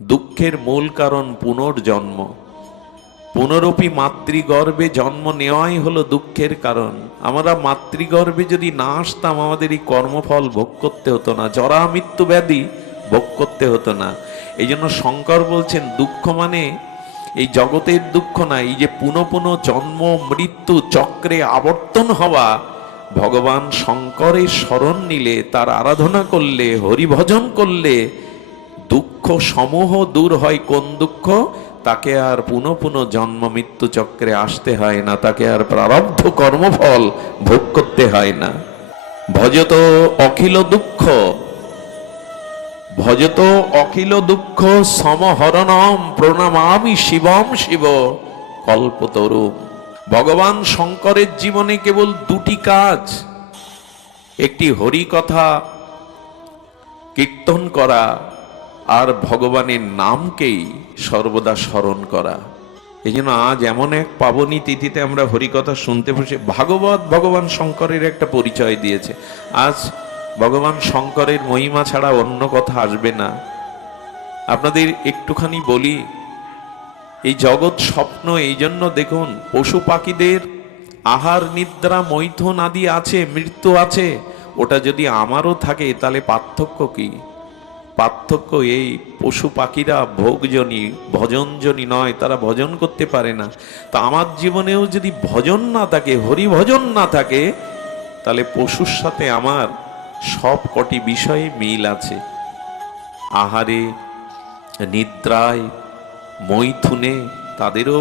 দুঃখের মূল কারণ পুনর্জন্ম। পুনরপি মাতৃগর্ভে জন্ম নেওয়াই হলো দুঃখের কারণ। আমরা মাতৃগর্ভে যদি না আসতাম, আমাদের এই কর্মফল ভোগ করতে হতো না, জরা মৃত্যু ব্যাধি ভোগ করতে হতো না। এই জন্য শঙ্কর বলছেন, দুঃখ মানে এই জগতের দুঃখ না, এই যে পুনঃ পুনঃ জন্ম মৃত্যু চক্রে আবর্তন হওয়া। ভগবান শঙ্করের শরণ নিলে, তার আরাধনা করলে, হরিভজন করলে দুঃখ সমূহ দূর হয়। কোন দুঃখ? তাকে আর পুনঃ পুনঃ জন্ম মৃত্যু চক্রে আসতে হয় না, তাকে আর প্রারব্ধ কর্মফল ভোগ করতে হয় না। ভজত অখিল দুঃখ, ভজত অখিল দুঃখ সমহরণম প্রণমামি শিবম শিব কল্পতরুম। ভগবান শঙ্করের জীবনে কেবল দুটি কাজ, একটি হরি কথা কীর্তন করা আর ভগবানের নামকেই সর্বদা স্মরণ করা। এই জন্য আজ এমন এক পাবনী তিথিতে আমরা হরিকথা শুনতে বসে, ভাগবত ভগবান শঙ্করের একটা পরিচয় দিয়েছে। আজ ভগবান শঙ্করের মহিমা ছাড়া অন্য কথা আসবে না। আপনাদের একটুখানি বলি, এই জগৎ স্বপ্ন। এই জন্য দেখুন, পশু পাখিদের আহার নিদ্রা মৈথুন আদি আছে, মৃত্যু আছে। ওটা যদি আমারও থাকে তাহলে পার্থক্য কি? পার্থক্য এই, পশু পাখিরা ভোগজনী, ভজনজনী নয়, তারা ভজন করতে পারে না। তা আমার জীবনেও যদি ভজন না থাকে, হরি ভজন না থাকে, তাহলে পশুর সাথে আমার সব কটি বিষয়ে মিল আছে। আহারে, নিদ্রায়, মৈথুনে তাদেরও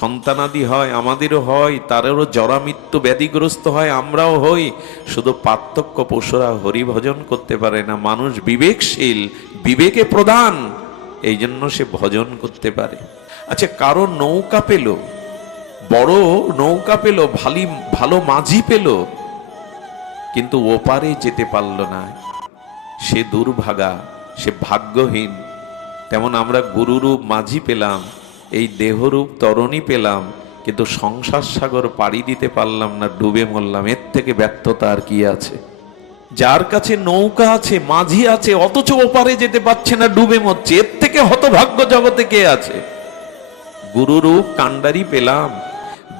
সন্তানাদি হয়, আমাদেরও হয়, তাদেরও জরা মৃত্যু ব্যাধিগ্রস্ত হয়, আমরাও হই। শুধু পার্থক্য, পশুরা হরিভজন করতে পারে না, মানুষ বিবেকশীল, বিবেকে প্রধান, এই জন্য সে ভজন করতে পারে। আচ্ছা, কারো নৌকা পেল, বড় নৌকা পেল, ভালো মাঝি পেল, কিন্তু ওপারে যেতে পারল না, সে দুর্ভাগা, সে ভাগ্যহীন। তেমন আমরা গুরুরূপ মাঝি পেলাম, এই দেহরূপ তরণী পেলাম, কিন্তু সংসার সাগর পাড়ি দিতে পারলাম না, ডুবে মরলাম। এর থেকে ব্যর্থতা আর কি আছে? যার কাছে নৌকা আছে, মাঝি আছে, অথচ ওপারে যেতে পারছে না, ডুবে মরছে, এর থেকে হতভাগ্য জগতে কে আছে? গুরুরূপ কাণ্ডারি পেলাম,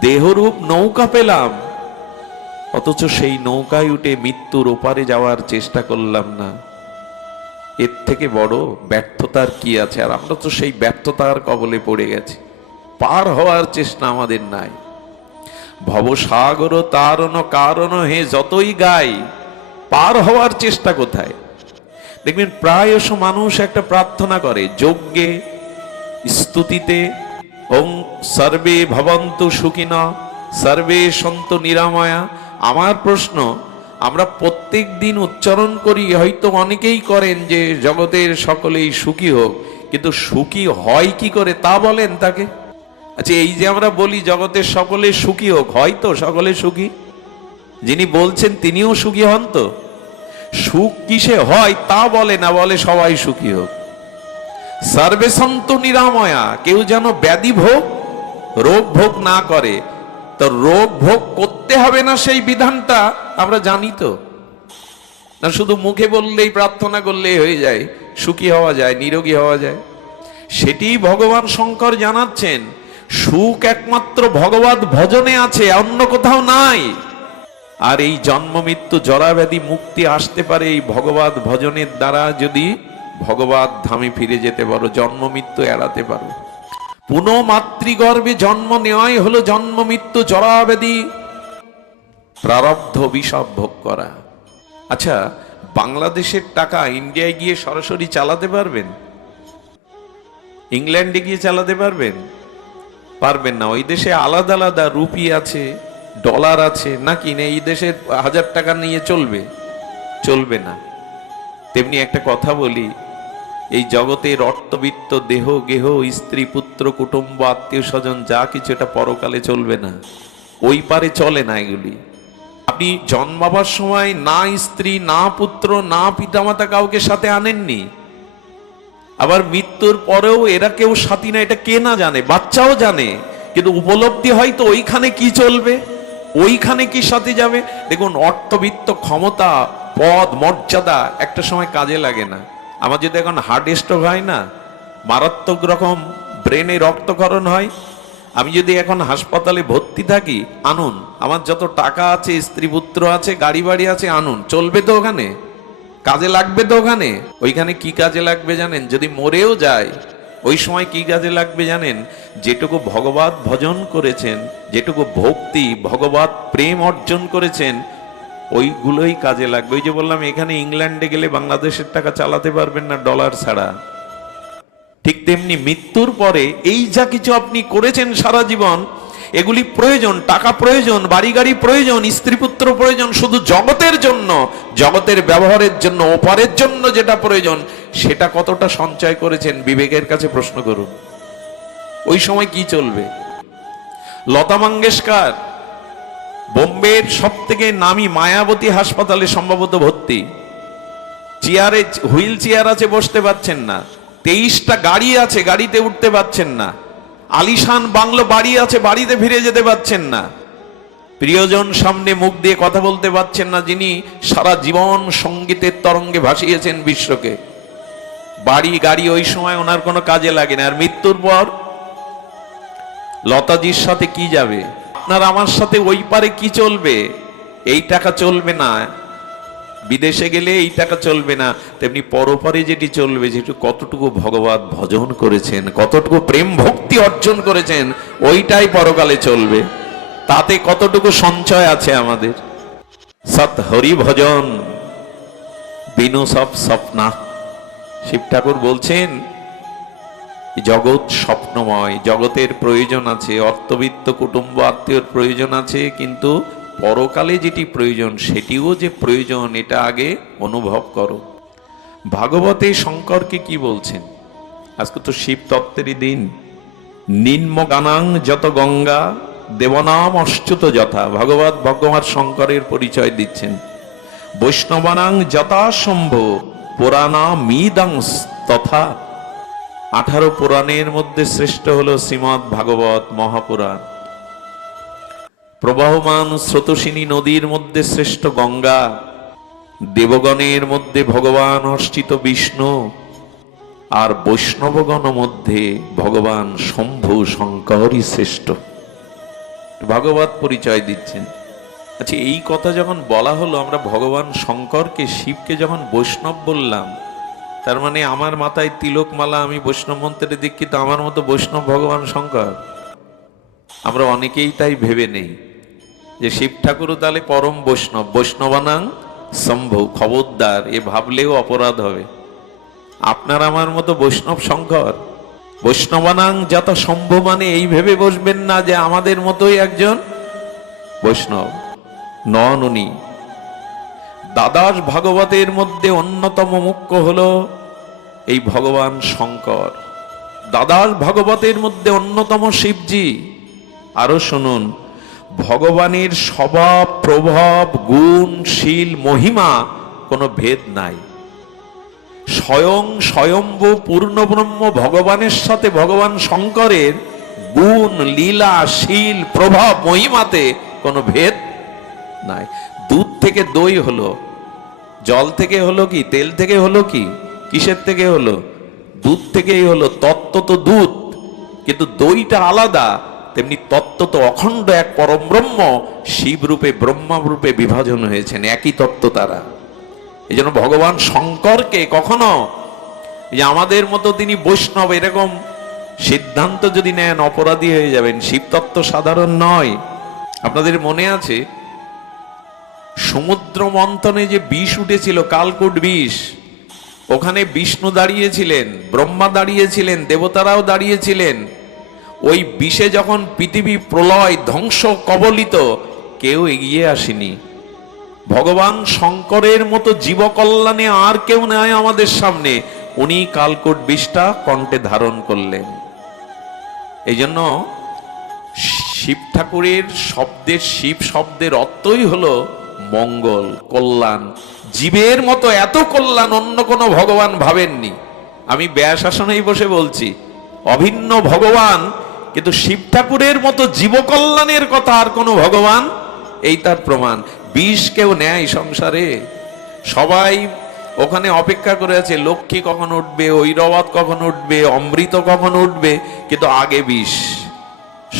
দেহরূপ নৌকা পেলাম, অথচ সেই নৌকায় উঠে মৃত্যুর ওপারে যাওয়ার চেষ্টা করলাম না। এর থেকে বড় ব্যর্থতার কি আছে? আর আমরা তো সেই ব্যর্থতার কবলে পড়ে গেছি, পার হওয়ার চেষ্টা আমাদের নাই। ভবসাগর তারণ কারণ হে যতই গাই, পার হওয়ার চেষ্টা কোথায়? দেখবেন প্রায়শ মানুষ একটা প্রার্থনা করে যজ্ঞে, স্তুতিতে, ওং সর্বে ভবন্তু সুখিনঃ সর্বে সন্তু নিরাময়া। আমার প্রশ্ন, আমরা প্রত্যেক দিন উচ্চারণ করি, হয়তো অনেকেই করেন যে জগতের সকলেই সুখী হোক, কিন্তু সুখী হয় কি করে তা বলেন তাকে। আচ্ছা, এই যে আমরা বলি জগতের সকলে সুখী হোক, হয়তো সকলে সুখী? যিনি বলছেন তিনিও সুখী হন তো? সুখ কিসে হয় তা বলে না, বলে সবাই সুখী হোক। সর্বে সন্তু নিরাময়া, কেউ যেন ব্যাধি ভোগ, রোগ ভোগ না করে। তো রোগ ভোগ করতে হবে না সেই বিধানটা আমরা জানি তো, না শুধু মুখে বললেই, প্রার্থনা করলেই হয়ে যায়, সুখী হওয়া যায়, নিরোগী হওয়া যায়? সেটি ভগবান শঙ্কর জানাচ্ছেন, সুখ একমাত্র ভগবত ভজনে আছে, অন্য কোথাও নাই। আর এই জন্ম মৃত্যু জরাব্যাধি মুক্তি আসতে পারে এই ভগবত ভজনের দ্বারা, যদি ভগবত ধামে ফিরে যেতে পারো, জন্ম মৃত্যু এড়াতে পারো। পুনঃ মাতৃগর্ভে জন্ম নেওয়াই হলো জন্ম মৃত্যু জরাব্যাধি প্রারব্ধ অভিশাপ ভোগ করা। আচ্ছা, বাংলাদেশের টাকা ইন্ডিয়ায় গিয়ে সরাসরি চালাতে পারবেন? ইংল্যান্ডে গিয়ে চালাতে পারবেন? পারবেন না। ওই দেশে আলাদা আলাদা রুপি আছে, ডলার আছে, নাকি না এই দেশের 1000 টাকা নিয়ে চলবে? চলবে না। তেমনি একটা কথা বলি, এই জগতের অর্থবিত্ত, দেহ গেহ, স্ত্রী পুত্র কুটুম্ব আত্মীয় স্বজন যা কিছু, এটা পরকালে চলবে না, ওই পারে চলে না এগুলি। আপনি জন্মাবার সময় না স্ত্রী, না পুত্র, না পিতামাতা কাউকে সাথে আনেননি, আবার মৃত্যুর পরেও এরা কেউ সাথী না, এটা কে না জানে? বাচ্চাও জানে, কিন্তু উপলব্ধি হয় তো ওইখানে কি চলবে, ওইখানে কি সাথে যাবে। দেখুন, অর্থবিত্ত, ক্ষমতা, পদ, মর্যাদা একটা সময় কাজে লাগে না। আমার যদি এখন হার্ট স্ট্রোক হয় না, মারাত্মক রকম ব্রেনে রক্তক্ষরণ হয়। আমি যদি এখন হাসপাতালে ভর্তি থাকি, আনুন, আমার যত টাকা আছে, স্ত্রী পুত্র আছে, গাড়ি বাড়ি আছে, আনুন, চলবে তো ওখানে? কাজে লাগবে তো ওখানে? ওইখানে কি কাজে লাগবে জানেন? যদি মরেও যায় ওই সময় কি কাজে লাগবে জানেন? যেটুকু ভগবত ভজন করেছেন, যেটুকু ভক্তি ভগবত প্রেম অর্জন করেছেন, ওইগুলোই কাজে লাগবে। ওই যে বললাম, এখানে ইংল্যান্ডে গেলে বাংলাদেশের টাকা চালাতে পারবেন না ডলার ছাড়া। ঠিক তেমনি মৃত্যুর পরে এই যা কিছু আপনি করেছেন সারা জীবন, এগুলি প্রয়োজন, টাকা প্রয়োজন, বাড়ি গাড়ি প্রয়োজন, স্ত্রী পুত্র প্রয়োজন, শুধু জগতের জন্য, জগতের ব্যবহারের জন্য, ওপারের জন্য যেটা প্রয়োজন সেটা কতটা সঞ্চয় করেছেন বিবেকের কাছে প্রশ্ন করুন। ওই সময় কি চলবে? লতা মঙ্গেশকর বোম্বের সব থেকে নামি মায়াবতী হাসপাতালে সম্ভবত ভর্তি, চেয়ারে, হুইল চেয়ার আছে, বসতে পারছেন না, 23টা গাড়ি আছে, গাড়িতে উঠতে পারছেন না, আলিশান বাংলো বাড়ি আছে, বাড়িতে ফিরে যেতে পারছেন না, প্রিয়জন সামনে মুখ দিয়ে কথা বলতে পারছেন না, যিনি সারা জীবন সঙ্গীতের তরঙ্গে ভাসিয়েছেন বিশ্বকে। বাড়ি গাড়ি ওই সময় ওনার কোনো কাজে লাগে না। আর মৃত্যুর পর লতাজির সাথে কি যাবে? আপনার আমার সাথে ওই পারে কি চলবে? এই টাকা চলবে না, বিদেশে গেলে এই টাকা চলবে না। তেমনি পরপারে যেটি চলবে, যেটু কতটুকু ভগবত ভজন করেছেন, কতটুকু প্রেম ভক্তি অর্জন করেছেন, ওইটাই পরকালে চলবে। তাতে কতটুকু সঞ্চয় আছে আমাদের। সৎ হরি ভজন বিনু সব স্বপ্না। শিব ঠাকুর বলছেন জগৎ স্বপ্নময়, জগতের প্রয়োজন আছে, অর্থবিত্ত কুটুম্ব আত্মীয়র প্রয়োজন আছে, কিন্তু পরকালে যেটি প্রয়োজন সেটিও যে প্রয়োজন এটা আগে অনুভব করো। ভাগবতে শঙ্করকে কি বলছেন? আজকে তো শিব তত্ত্বেরই দিন। নিম্ন গানাং যত গঙ্গা দেবনাম অচ্যুত যথা। ভগবত ভগবান শঙ্করের পরিচয় দিচ্ছেন। বৈষ্ণবানাং যথাসম্ভ পুরাণা মিদং তথা। 18 পুরাণের মধ্যে শ্রেষ্ঠ হলো শ্রীমৎ ভাগবত মহাপুরাণ। প্রবাহমান স্রোতস্বিনী নদীর মধ্যে শ্রেষ্ঠ গঙ্গা। দেবগণের মধ্যে ভগবান অর্চিত বিষ্ণু, আর বৈষ্ণবগণ মধ্যে ভগবান শম্ভু শঙ্করই শ্রেষ্ঠ। ভাগবত পরিচয় দিচ্ছেন। আচ্ছা, এই কথা যখন বলা হলো, আমরা ভগবান শঙ্করকে, শিবকে যখন বৈষ্ণব বললাম, তার মানে আমার মাথায় তিলকমালা, আমি বৈষ্ণব মন্ত্রে দীক্ষিত, আমার মতো বৈষ্ণব ভগবান শঙ্কর? আমরা অনেকেই তাই ভেবে নেই যে শিব ঠাকুরও তাহলে পরম বৈষ্ণব। বৈষ্ণবানাং শম্ভু, খবরদার, এ ভাবলেও অপরাধ হবে। আপনার আমার মতো বৈষ্ণব শঙ্কর? বৈষ্ণবানাং যত শম্ভু মানে এই ভেবে বসবেন না যে আমাদের মতোই একজন বৈষ্ণব নন উনি। দ্বাদশ ভাগবতের মধ্যে অন্যতম মুখ্য হলো এই ভগবান শঙ্কর। দ্বাদশ ভাগবতের মধ্যে অন্যতম শিবজি। আরো শুনুন, ভগবানের স্বভাব, প্রভাব, গুণ, শীল, মহিমা কোনো ভেদ নাই। স্বয়ং স্বয়ম্ভু পূর্ণ ব্রহ্ম ভগবানের সাথে ভগবান শঙ্করের গুণ, লীলা, শীল, প্রভাব, মহিমাতে কোনো ভেদ নাই। দুধ থেকে দই হলো, জল থেকে হলো কি, তেল থেকে হলো কি, কিসের থেকে হলো? দুধ থেকেই হলো। তত্ত্ব তো দুধ, কিন্তু দইটা আলাদা। তেমনি তত্ত্ব তো অখণ্ড এক পরম ব্রহ্ম, শিব রূপে ব্রহ্মা রূপে বিভাজন হয়েছেন, একই তত্ত্ব তারা। এই জন্য ভগবান শঙ্করকে কখনো যে আমাদের মতো তিনি বৈষ্ণব এরকম সিদ্ধান্ত যদি নেন, অপরাধী হয়ে যাবেন। শিব তত্ত্ব সাধারণ নয়। আপনাদের মনে আছে সমুদ্র মন্থনে যে বিষ উঠেছিল, কালকূট বিষ, ওখানে বিষ্ণু দাঁড়িয়েছিলেন, ব্রহ্মা দাঁড়িয়েছিলেন, দেবতারাও দাঁড়িয়েছিলেন। ওই বিষে যখন পৃথিবী প্রলয় ধ্বংস কবলিত, কেউ এগিয়ে আসেনি। ভগবান শঙ্করের মতো জীবকল্যাণে আর কেউ নেই আমাদের সামনে। উনি কালকূট বিষটা কণ্ঠে ধারণ করলেন। এই জন্য শিব ঠাকুরের শব্দের, শিব শব্দের অর্থই হলো মঙ্গল, কল্যাণ। জীবের মতো এত কল্যাণ অন্য কোনো ভগবান ভাবেননি। আমি ব্যাস আসনেই বসে বলছি, অভিন্ন ভগবান, কিন্তু শিব ঠাকুরের মতো জীবকল্যাণের কথা আর কোনো ভগবান, এই তার প্রমাণ। বিষ কেউ নেয় সংসারে, সবাই ওখানে অপেক্ষা করে আছে লক্ষ্মী কখন উঠবে, ঐরবত কখন উঠবে, অমৃত কখন উঠবে, কিন্তু আগে বিষ।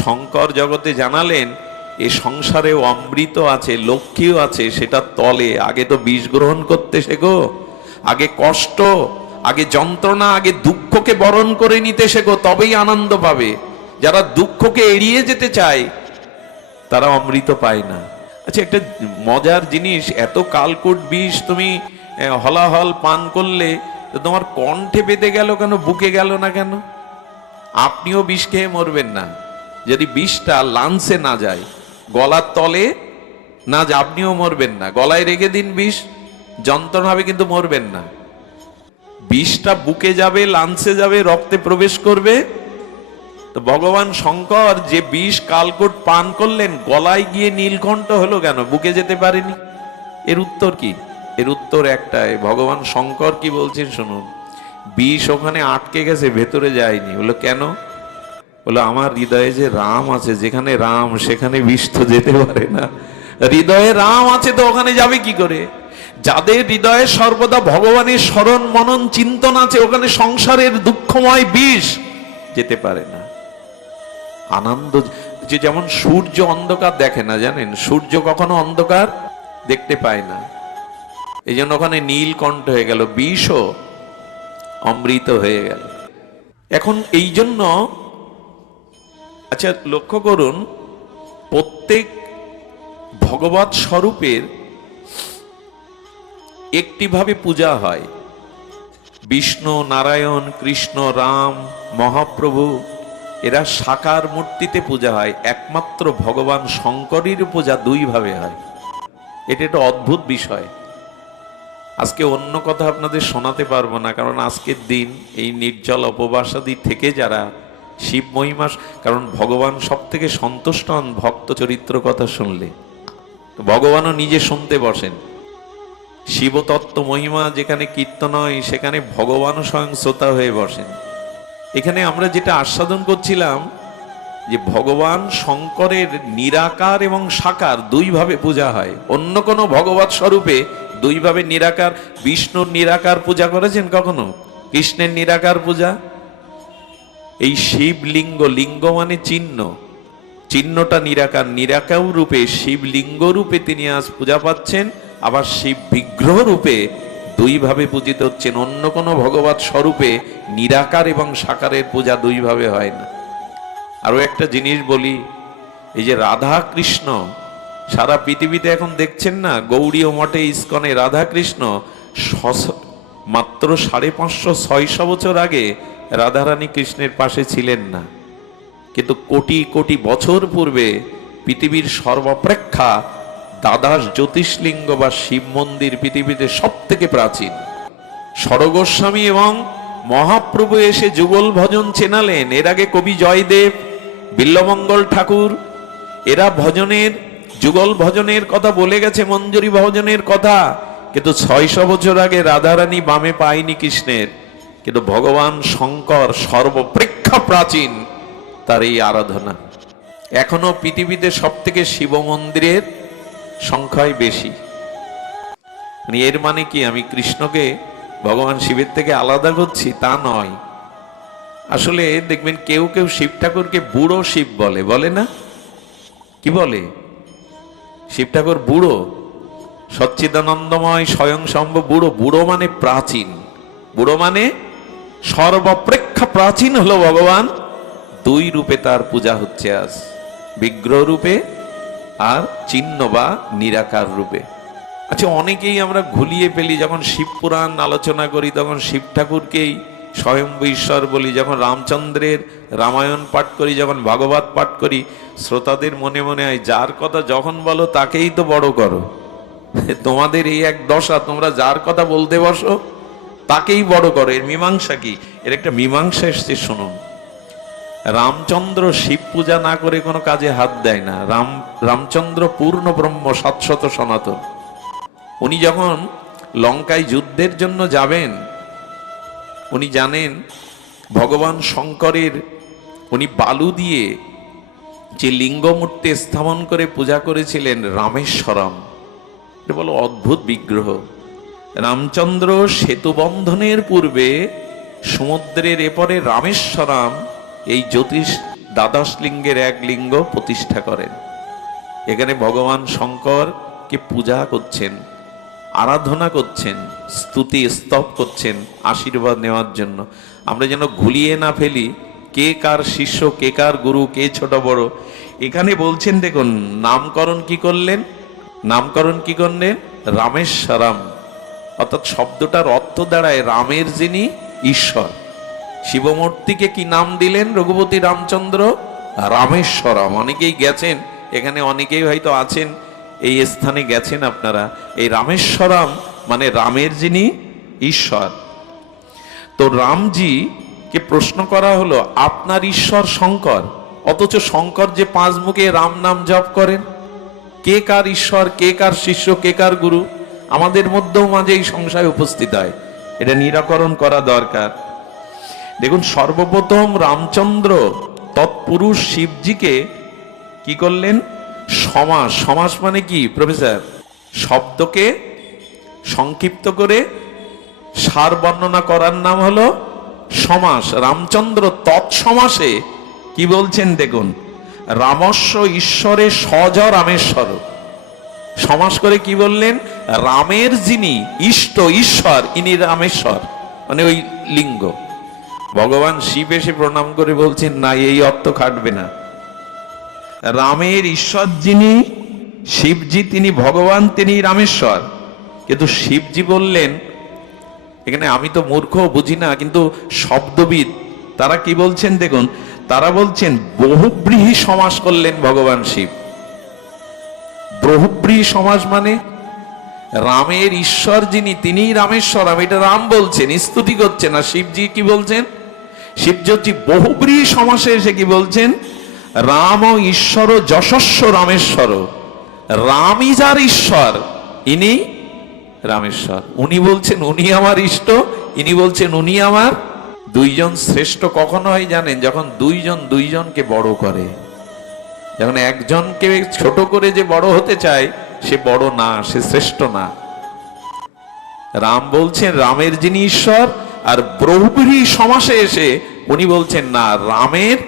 শঙ্কর জগতে জানালেন এ সংসারেও অমৃত আছে, লক্ষ্মীও আছে, সেটা তলে। আগে তো বিষ গ্রহণ করতে শেখো, আগে কষ্ট, আগে যন্ত্রণা, আগে দুঃখকে বরণ করে নিতে শেখো, তবেই আনন্দ পাবে। যারা দুঃখকে এড়িয়ে যেতে চায় তারা অমৃত পায় না। আচ্ছা, একটা মজার জিনিস, এত কালকূট বিষ তুমি হলাহল পান করলে তো তোমার কণ্ঠে বেঁধে গেল কেন, বুকে গেল না কেন? আপনিও বিষ খেয়ে মরবেন না যদি বিষটা লাঞ্চে না যায়, গলার তলে না যায়, আপনিও মরবেন না। গলায় রেখে দিন বিষ, যন্ত্রণা হবে কিন্তু মরবেন না। বিষটা বুকে যাবে, লাঞ্চে যাবে, রক্তে প্রবেশ করবে। তো ভগবান শঙ্কর যে বিষ কালকূট পান করলেন, গলায় গিয়ে নীলকণ্ঠ হলো কেন, বুকে যেতে পারেনি? এর উত্তর কি? এর উত্তর একটাই। ভগবান শঙ্কর কি বলছেন শুনুন। বিষ ওখানে আটকে গেছে, ভেতরে যায়নি। বললো কেন? বললো আমার হৃদয়ে যে রাম আছে, যেখানে রাম সেখানে বিষ তো যেতে পারে না। হৃদয়ে রাম আছে তো ওখানে যাবে কি করে? যাদের হৃদয়ে সর্বদা ভগবানের স্মরণ মনন চিন্তন আছে, ওখানে সংসারের দুঃখময় বিষ যেতে পারে না। আনন্দ, যে যেমন সূর্য অন্ধকার দেখে না, জানেন? সূর্য কখনো অন্ধকার দেখতে পায় না, এই জন্য ওখানে নীলকণ্ঠ হয়ে গেল, বিষও অমৃত হয়ে গেল। এখন এই জন্য আচ্ছা লক্ষ্য করুন, প্রত্যেক ভগবৎ স্বরূপের একটি ভাবে পূজা হয়। বিষ্ণু, নারায়ণ, কৃষ্ণ, রাম, মহাপ্রভু, এরা সাকার মূর্তিতে পূজা হয়। একমাত্র ভগবান শঙ্করের পূজা দুই ভাবে হয়। এটা একটা অদ্ভুত বিষয়। আজকে অন্য কথা আপনাদের শোনাতে পারবো না, কারণ আজকের দিন এই নির্জল উপবাসাদি থেকে যারা শিব মহিমা, কারণ ভগবান সব থেকে সন্তুষ্ট হন ভক্ত চরিত্র কথা শুনলে। ভগবানও নিজে শুনতে বসেন। শিবতত্ত্ব মহিমা যেখানে কীর্তন হয়, সেখানে ভগবানও স্বয়ং শ্রোতা হয়ে বসেন। এখানে আমরা যেটা আস্বাদন করছিলাম যে ভগবান শঙ্করের নিরাকার এবং সাকার দুই ভাবে পূজা হয়। অন্য কোনো ভগবৎ স্বরূপে দুই ভাবে নিরাকার। বিষ্ণুর নিরাকার পূজা করেছেন কখনো? কৃষ্ণের নিরাকার পূজা? এই শিবলিঙ্গ, লিঙ্গ মানে চিহ্ন, চিহ্নটা নিরাকার, নিরাকার রূপে শিবলিঙ্গ রূপে তিনি আজ পূজা পাচ্ছেন। আবার শিব বিগ্রহ রূপে দুই ভাবে পূজিত হচ্ছেন। অন্য কোনো ভগবৎ স্বরূপে নিরাকার এবং সাকারের পূজা দুই ভাবে হয় না। আরো একটা জিনিস বলি, এই যে রাধা কৃষ্ণ সারা পৃথিবীতে এখন দেখছেন না, গৌড়ীয় মঠে ইস্কনে রাধা কৃষ্ণ মাত্র 550-600 বছর আগে রাধারানী কৃষ্ণের পাশে ছিলেন না, কিন্তু কোটি কোটি বছর পূর্বে পৃথিবীর সর্বাপেক্ষা দ্বাদশ জ্যোতিষলিঙ্গ বা শিব মন্দির পৃথিবীতে সব থেকে প্রাচীন। সরগোস্বামী এবং মহাপ্রভু এসে যুগল ভজন চেনালেন। এর আগে কবি জয়দেব, বিল্লমঙ্গল ঠাকুর, এরা ভজনের, যুগল ভজনের কথা বলে গেছে, মঞ্জুরি ভজনের কথা, কিন্তু 600 বছর আগে রাধারানী বামে পায়নি কৃষ্ণের। কিন্তু ভগবান শঙ্কর সর্বপ্রেক্ষা প্রাচীন, তার এই আরাধনা এখনো পৃথিবীতে সব থেকে শিব মন্দিরের সংখ্যাই বেশি। এর মানে কি আমি কৃষ্ণকে ভগবান শিবের থেকে আলাদা করছি? তা নয়। আসলে দেখবেন কেউ কেউ শিব ঠাকুরকে বুড়ো শিব বলে, বলে না? কি বলে? শিব ঠাকুর বুড়ো, সচ্চিদানন্দময় স্বয়ং সম্ভব বুড়ো। বুড়ো মানে প্রাচীন, বুড়ো মানে সর্বপ্রেক্ষা প্রাচীন হলো ভগবান। দুই রূপে তার পূজা হচ্ছে আজ, বিগ্রহ রূপে আর চিহ্ন বা নিরাকার রূপে। আচ্ছা, অনেকেই আমরা ঘুলিয়ে ফেলি, যখন শিব পুরাণ আলোচনা করি তখন শিব ঠাকুরকেই স্বয়ম্ভু ঈশ্বর বলি, যখন রামচন্দ্রের রামায়ণ পাঠ করি, যখন ভাগবত পাঠ করি, শ্রোতাদের মনে মনে হয় যার কথা যখন বলো তাকেই তো বড় করো। তোমাদের এই এক দশা, তোমরা যার কথা বলতে বসো তাকেই বড় করো। এর মীমাংসা কি? এর একটা মীমাংসা এসছে, শুনুন। রামচন্দ্র শিব পূজা না করে কোনো কাজে হাত দেয় না। রামচন্দ্র পূর্ণ ব্রহ্ম, শাশ্বত সনাতন। উনি যখন লঙ্কায় যুদ্ধের জন্য যাবেন, উনি জানেন ভগবান শঙ্করের, উনি বালু দিয়ে যে লিঙ্গমূর্তি স্থাপন করে পূজা করেছিলেন রামেশ্বরম, এটা বলো অদ্ভুত বিগ্রহ। রামচন্দ্র সেতু বন্ধনের পূর্বে সমুদ্রের এপারে রামেশ্বরম এই জ্যোতিষ দ্বাদশ লিঙ্গের এক লিঙ্গ প্রতিষ্ঠা করেন। এখানে ভগবান শঙ্করকে পূজা করছেন, আরাধনা করছেন, স্তুতি স্তব করছেন আশীর্বাদ নেওয়ার জন্য। আমরা যেন ঘুলিয়ে না ফেলি কে কার শিষ্য, কে কার গুরু, কে ছোট বড়। এখানে বলছেন দেখুন নামকরণ কি করলেন, নামকরণ কি করলেন? রামেশ্বরম, অর্থাৎ শব্দটার অর্থ দাঁড়ায় রামের যিনি ঈশ্বর। শিবমূর্তিকে কি নাম দিলেন রঘুপতি রামচন্দ্র? রামেশ্বরম। অনেকেই গেছেন এখানে, অনেকেই হয়তো আছেন এই স্থানে গেছেন আপনারা। এই রামেশ্বরম মানে রামের যিনি ঈশ্বর। তো রামজি কে প্রশ্ন করা হলো আপনার ঈশ্বর শঙ্কর, অথচ শঙ্কর যে পাঁচ মুখে রাম নাম জপ করেন। কে কার ঈশ্বর, কে কার শিষ্য, কে কার গুরু? আমাদের মধ্যেও মাঝে এই সংশয় উপস্থিত হয়, এটা নিরাকরণ করা দরকার। দেখুন সর্বপ্রথম রামচন্দ্র তৎপুরুষ শিবজিকে কি করলেন? সমাস। সমাস মানে কি প্রফেসর? শব্দকে সংক্ষিপ্ত করে সার বর্ণনা করার নাম হলো সমাস। রামচন্দ্র তৎসমাসে কি বলছেন দেখুন, রামস্য ঈশ্বরে সজ রামেশ্বর। সমাস করে কি বললেন? রামের যিনি ইষ্ট ঈশ্বর ইনি রামেশ্বর, মানে ওই লিঙ্গ। ভগবান শিব এসে প্রণাম করে বলছেন না, এই অর্থ খাটবে না। রামের ঈশ্বর যিনি শিবজি, তিনি ভগবান, তিনি রামেশ্বর। কিন্তু শিবজি বললেন, এখানে আমি তো মূর্খ বুঝি না, কিন্তু শব্দবিদ তারা কি বলছেন দেখুন, তারা বলছেন বহুব্রীহি সমাস করলেন ভগবান শিব। বহুব্রীহি সমাস মানে রামের ঈশ্বর যিনি তিনিই রামেশ্বর, আমি এটা রাম বলছেন, স্তুতি করছেন। আর শিবজি কি বলছেন? শিবজি বহুব্রীহি সমাসে এসে কি বলছেন? রাম ও ঈশ্বর যশস্ব রামেশ্বর। রামই যার ঈশ্বর, ইনি রামেশ্বর। উনি বলছেন উনি আমার ইষ্ট, ইনি বলছেন উনি আমার। দুইজন শ্রেষ্ঠ কখন হয় জানেন? যখন দুইজন দুইজনকে বড় করে। যখন একজনকে ছোট করে যে বড় হতে চায় সে বড় না, সে শ্রেষ্ঠ না। রাম বলছেন রামের যিনি ঈশ্বর, আর বহুব্রীহি সমাসে এসে উনি বলছেন না, রামের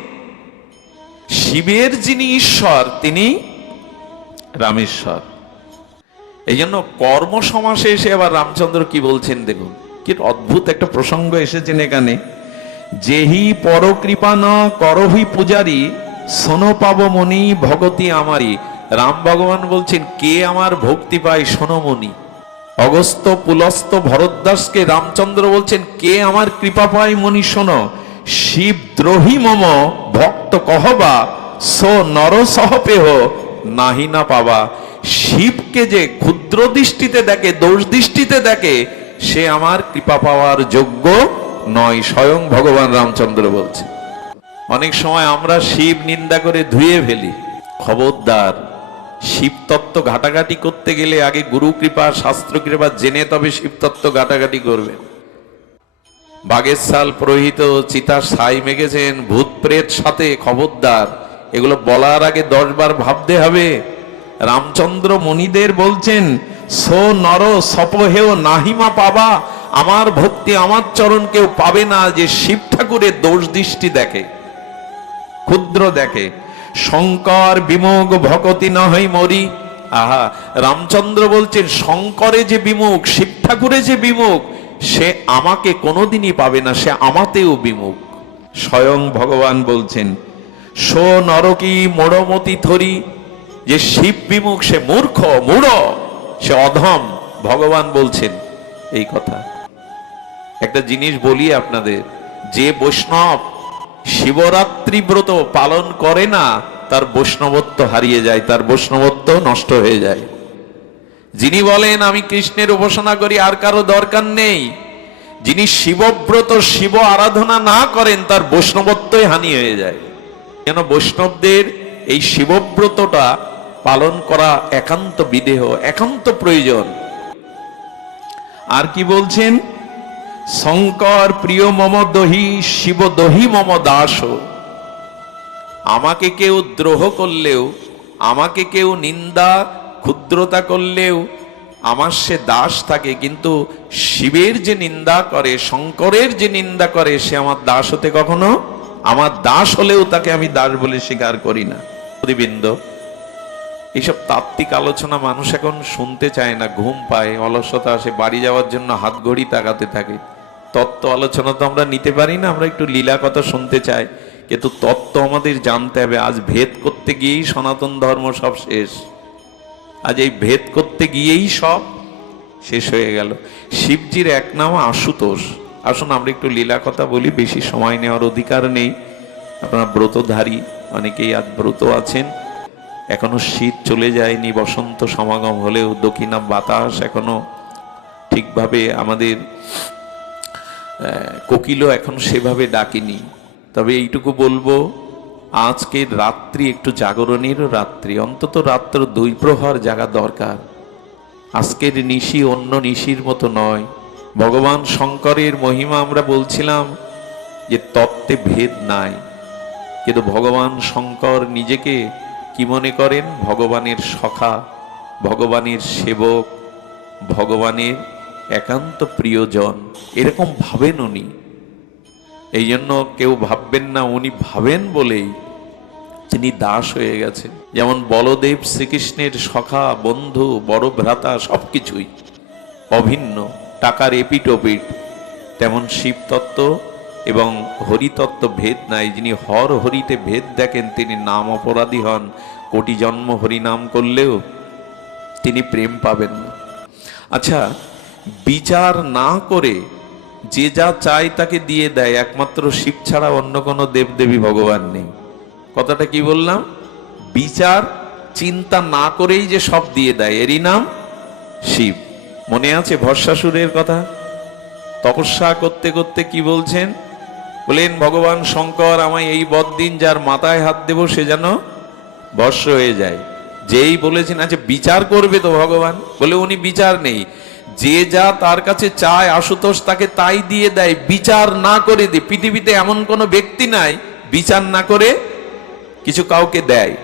শিবের যিনি ঈশ্বর তিনি রামেশ্বর। এই জন্য কর্ম সমাসে এসে আবার রামচন্দ্র কি বলছেন দেখুন, কি অদ্ভুত একটা প্রসঙ্গ এসেছেন এখানে। যেহি পরকৃপা ন করহি পূজারি, শোনো পাব মনি ভগতি আমারি। রাম ভগবান বলছেন কে আমার ভক্তি পায় শোনো মনি। অগস্ত্য পুলস্ত্য ভরদ্বাসকে রামচন্দ্র বলছেন কে আমার কৃপা পায় মনি শোনো। শিব দ্রোহী মম ভক্ত কহবা, সো নর সহপেহ নাহি না পাবা। শিবকে যে ক্ষুদ্র দৃষ্টিতে দেখে, দোষ দৃষ্টিতে দেখে, সে আমার কৃপা পাওয়ার যোগ্য নয়, স্বয়ং ভগবান রামচন্দ্র বলছে। অনেক সময় আমরা শিব নিন্দা করে ধুয়ে ফেলি। খবরদার, শিব তত্ত্ব ঘাটাঘাটি করতে গেলে আগে গুরু কৃপা শাস্ত্র কৃপা জেনে তবে শিব তত্ত্ব ঘাটাঘাটি করবেন। বাগের সাল প্রহিত চিতার ছাই মেখেছেন ভূত প্রেত সাথে, খবরদার, এগুলো বলার আগে 10 বার ভাবতে হবে। রামচন্দ্র মণিদের বলছেন সো নর সপহেও নাহিমা পাবা। আমার ভক্তি আমার চরণ কেউ পাবে না যে শিব ঠাকুরের দোষ দৃষ্টি দেখে, ক্ষুদ্র দেখে। শঙ্কর বিমুখ ভকতি নহই মরি। আহা, রামচন্দ্র বলছেন শঙ্করে যে বিমুখ, শিব ঠাকুরে যে বিমুখ, সে আমাকে কোনোদিনই পাবে না, সে আমাতেও বিমুখ। স্বয়ং ভগবান বলছেন সো নরকি মোড়মতি থরি। যে শিব বিমুখ সে মূর্খ, মূঢ়, সে অধম। ভগবান বলছেন এই কথা। একটা জিনিস বলি আপনাদের, যে বৈষ্ণব শিবরাত্রি ব্রত পালন করে না তার বৈষ্ণবত্ব হারিয়ে যায়, তার বৈষ্ণবত্ব নষ্ট হয়ে যায়। যিনি বলেন আমি কৃষ্ণের উপাসনা করি আর কারো দরকার নেই, যিনি শিবব্রত শিব আরাধনা না করেন তার বৈষ্ণবত্বই হানি হয়ে যায়। যেন বৈষ্ণবদের এই শিবব্রতটা পালন করা একান্ত বিদেহ, একান্ত প্রয়োজন। আর কি বলছেন? শঙ্কর প্রিয় মম দহি, শিব দহি মম দাস। আমাকে কেউ দ্রোহ করলেও, আমাকে কেউ নিন্দা ক্ষুদ্রতা করলেও আমার সে দাস থাকে, কিন্তু শিবের যে নিন্দা করে, শঙ্করের যে নিন্দা করে, সে আমার দাস হতে কখনো, আমার দাস হলেও তাকে আমি দাস বলে স্বীকার করি না। বৃন্দ, এইসব তাত্ত্বিক আলোচনা মানুষ এখন শুনতে চায় না, ঘুম পায়, অলসতা আসে, বাড়ি যাওয়ার জন্য হাত ঘড়ি তাকাতে থাকে। তত্ত্ব আলোচনা তো আমরা নিতে পারি না, আমরা একটু লীলা কথা শুনতে চাই, কিন্তু তত্ত্ব আমাদের জানতে হবে। আজ ভেদ করতে গিয়েই সনাতন ধর্ম সব শেষ, আজ এই ভেদ করতে গিয়েই সব শেষ হয়ে গেল। শিবজির এক নাম আশুতোষ। আসুন আমরা একটু লীলা কথা বলি, বেশি সময় নেওয়ার অধিকার নেই। আপনারা ব্রতধারী অনেকেই আজ ব্রত আছেন, এখনো শীত চলে যায়নি, বসন্ত সমাগম হলেও দক্ষিণা বাতাস এখনো ঠিকভাবে আমাদের কোকিলও এখন সেভাবে ডাকেনি। তবে এইটুকু বলবো, আজকের রাত্রি একটু জাগরণেরও রাত্রি, অন্তত রাত্র 2 প্রহর জাগা দরকার। আজকের নিশি অন্য নিশির মতো নয়। ভগবান শঙ্করের মহিমা আমরা বলছিলাম যে তত্ত্বে ভেদ নাই, কিন্তু ভগবান শঙ্কর নিজেকে কি মনে করেন? ভগবানের সখা, ভগবানের সেবক, ভগবানের একান্ত প্রিয়জন, এরকম ভাবেন উনি। এই জন্য কেউ ভাববেন না উনি ভাবেন বলেই তিনি দাস হয়ে গেছেন। যেমন বলদেব শ্রীকৃষ্ণের সখা, বন্ধু, বড় ভ্রাতা, সবকিছুই অভিন্ন, টাকার এপিটোপিট, তেমন শিবতত্ত্ব এবং হরিতত্ত্ব ভেদ নাই। যিনি হর হরিতে ভেদ দেখেন তিনি নাম অপরাধী হন, কোটি জন্ম হরিনাম করলেও তিনি প্রেম পাবেন না। আচ্ছা, বিচার না করে যে যা চায় তাকে দিয়ে দেয়, একমাত্র শিব ছাড়া অন্য কোনো দেবদেবী ভগবান নেই। কথাটা কি বললাম? বিচার চিন্তা না করেই যে সব দিয়ে দেয়, এরই নাম শিব। মনে আছে ভস্মাসুরের কথা? তপস্যা করতে করতে কি বলছেন? বলেন, ভগবান শঙ্কর আমায় এই বদ্দিন যার মাথায় হাত দেব সে যেন ভস্ম হয়ে যায়। যেই বলেছেন আচ্ছা বিচার করবে তো ভগবান, বলে উনি বিচার নেই, যে যা তার কাছে চায় আশুতোষ তাকে তাই দিয়ে দেয়, বিচার না করে দেয়। পৃথিবীতে এমন কোনো ব্যক্তি নাই বিচার না করে কিছু কাউকে দেয়।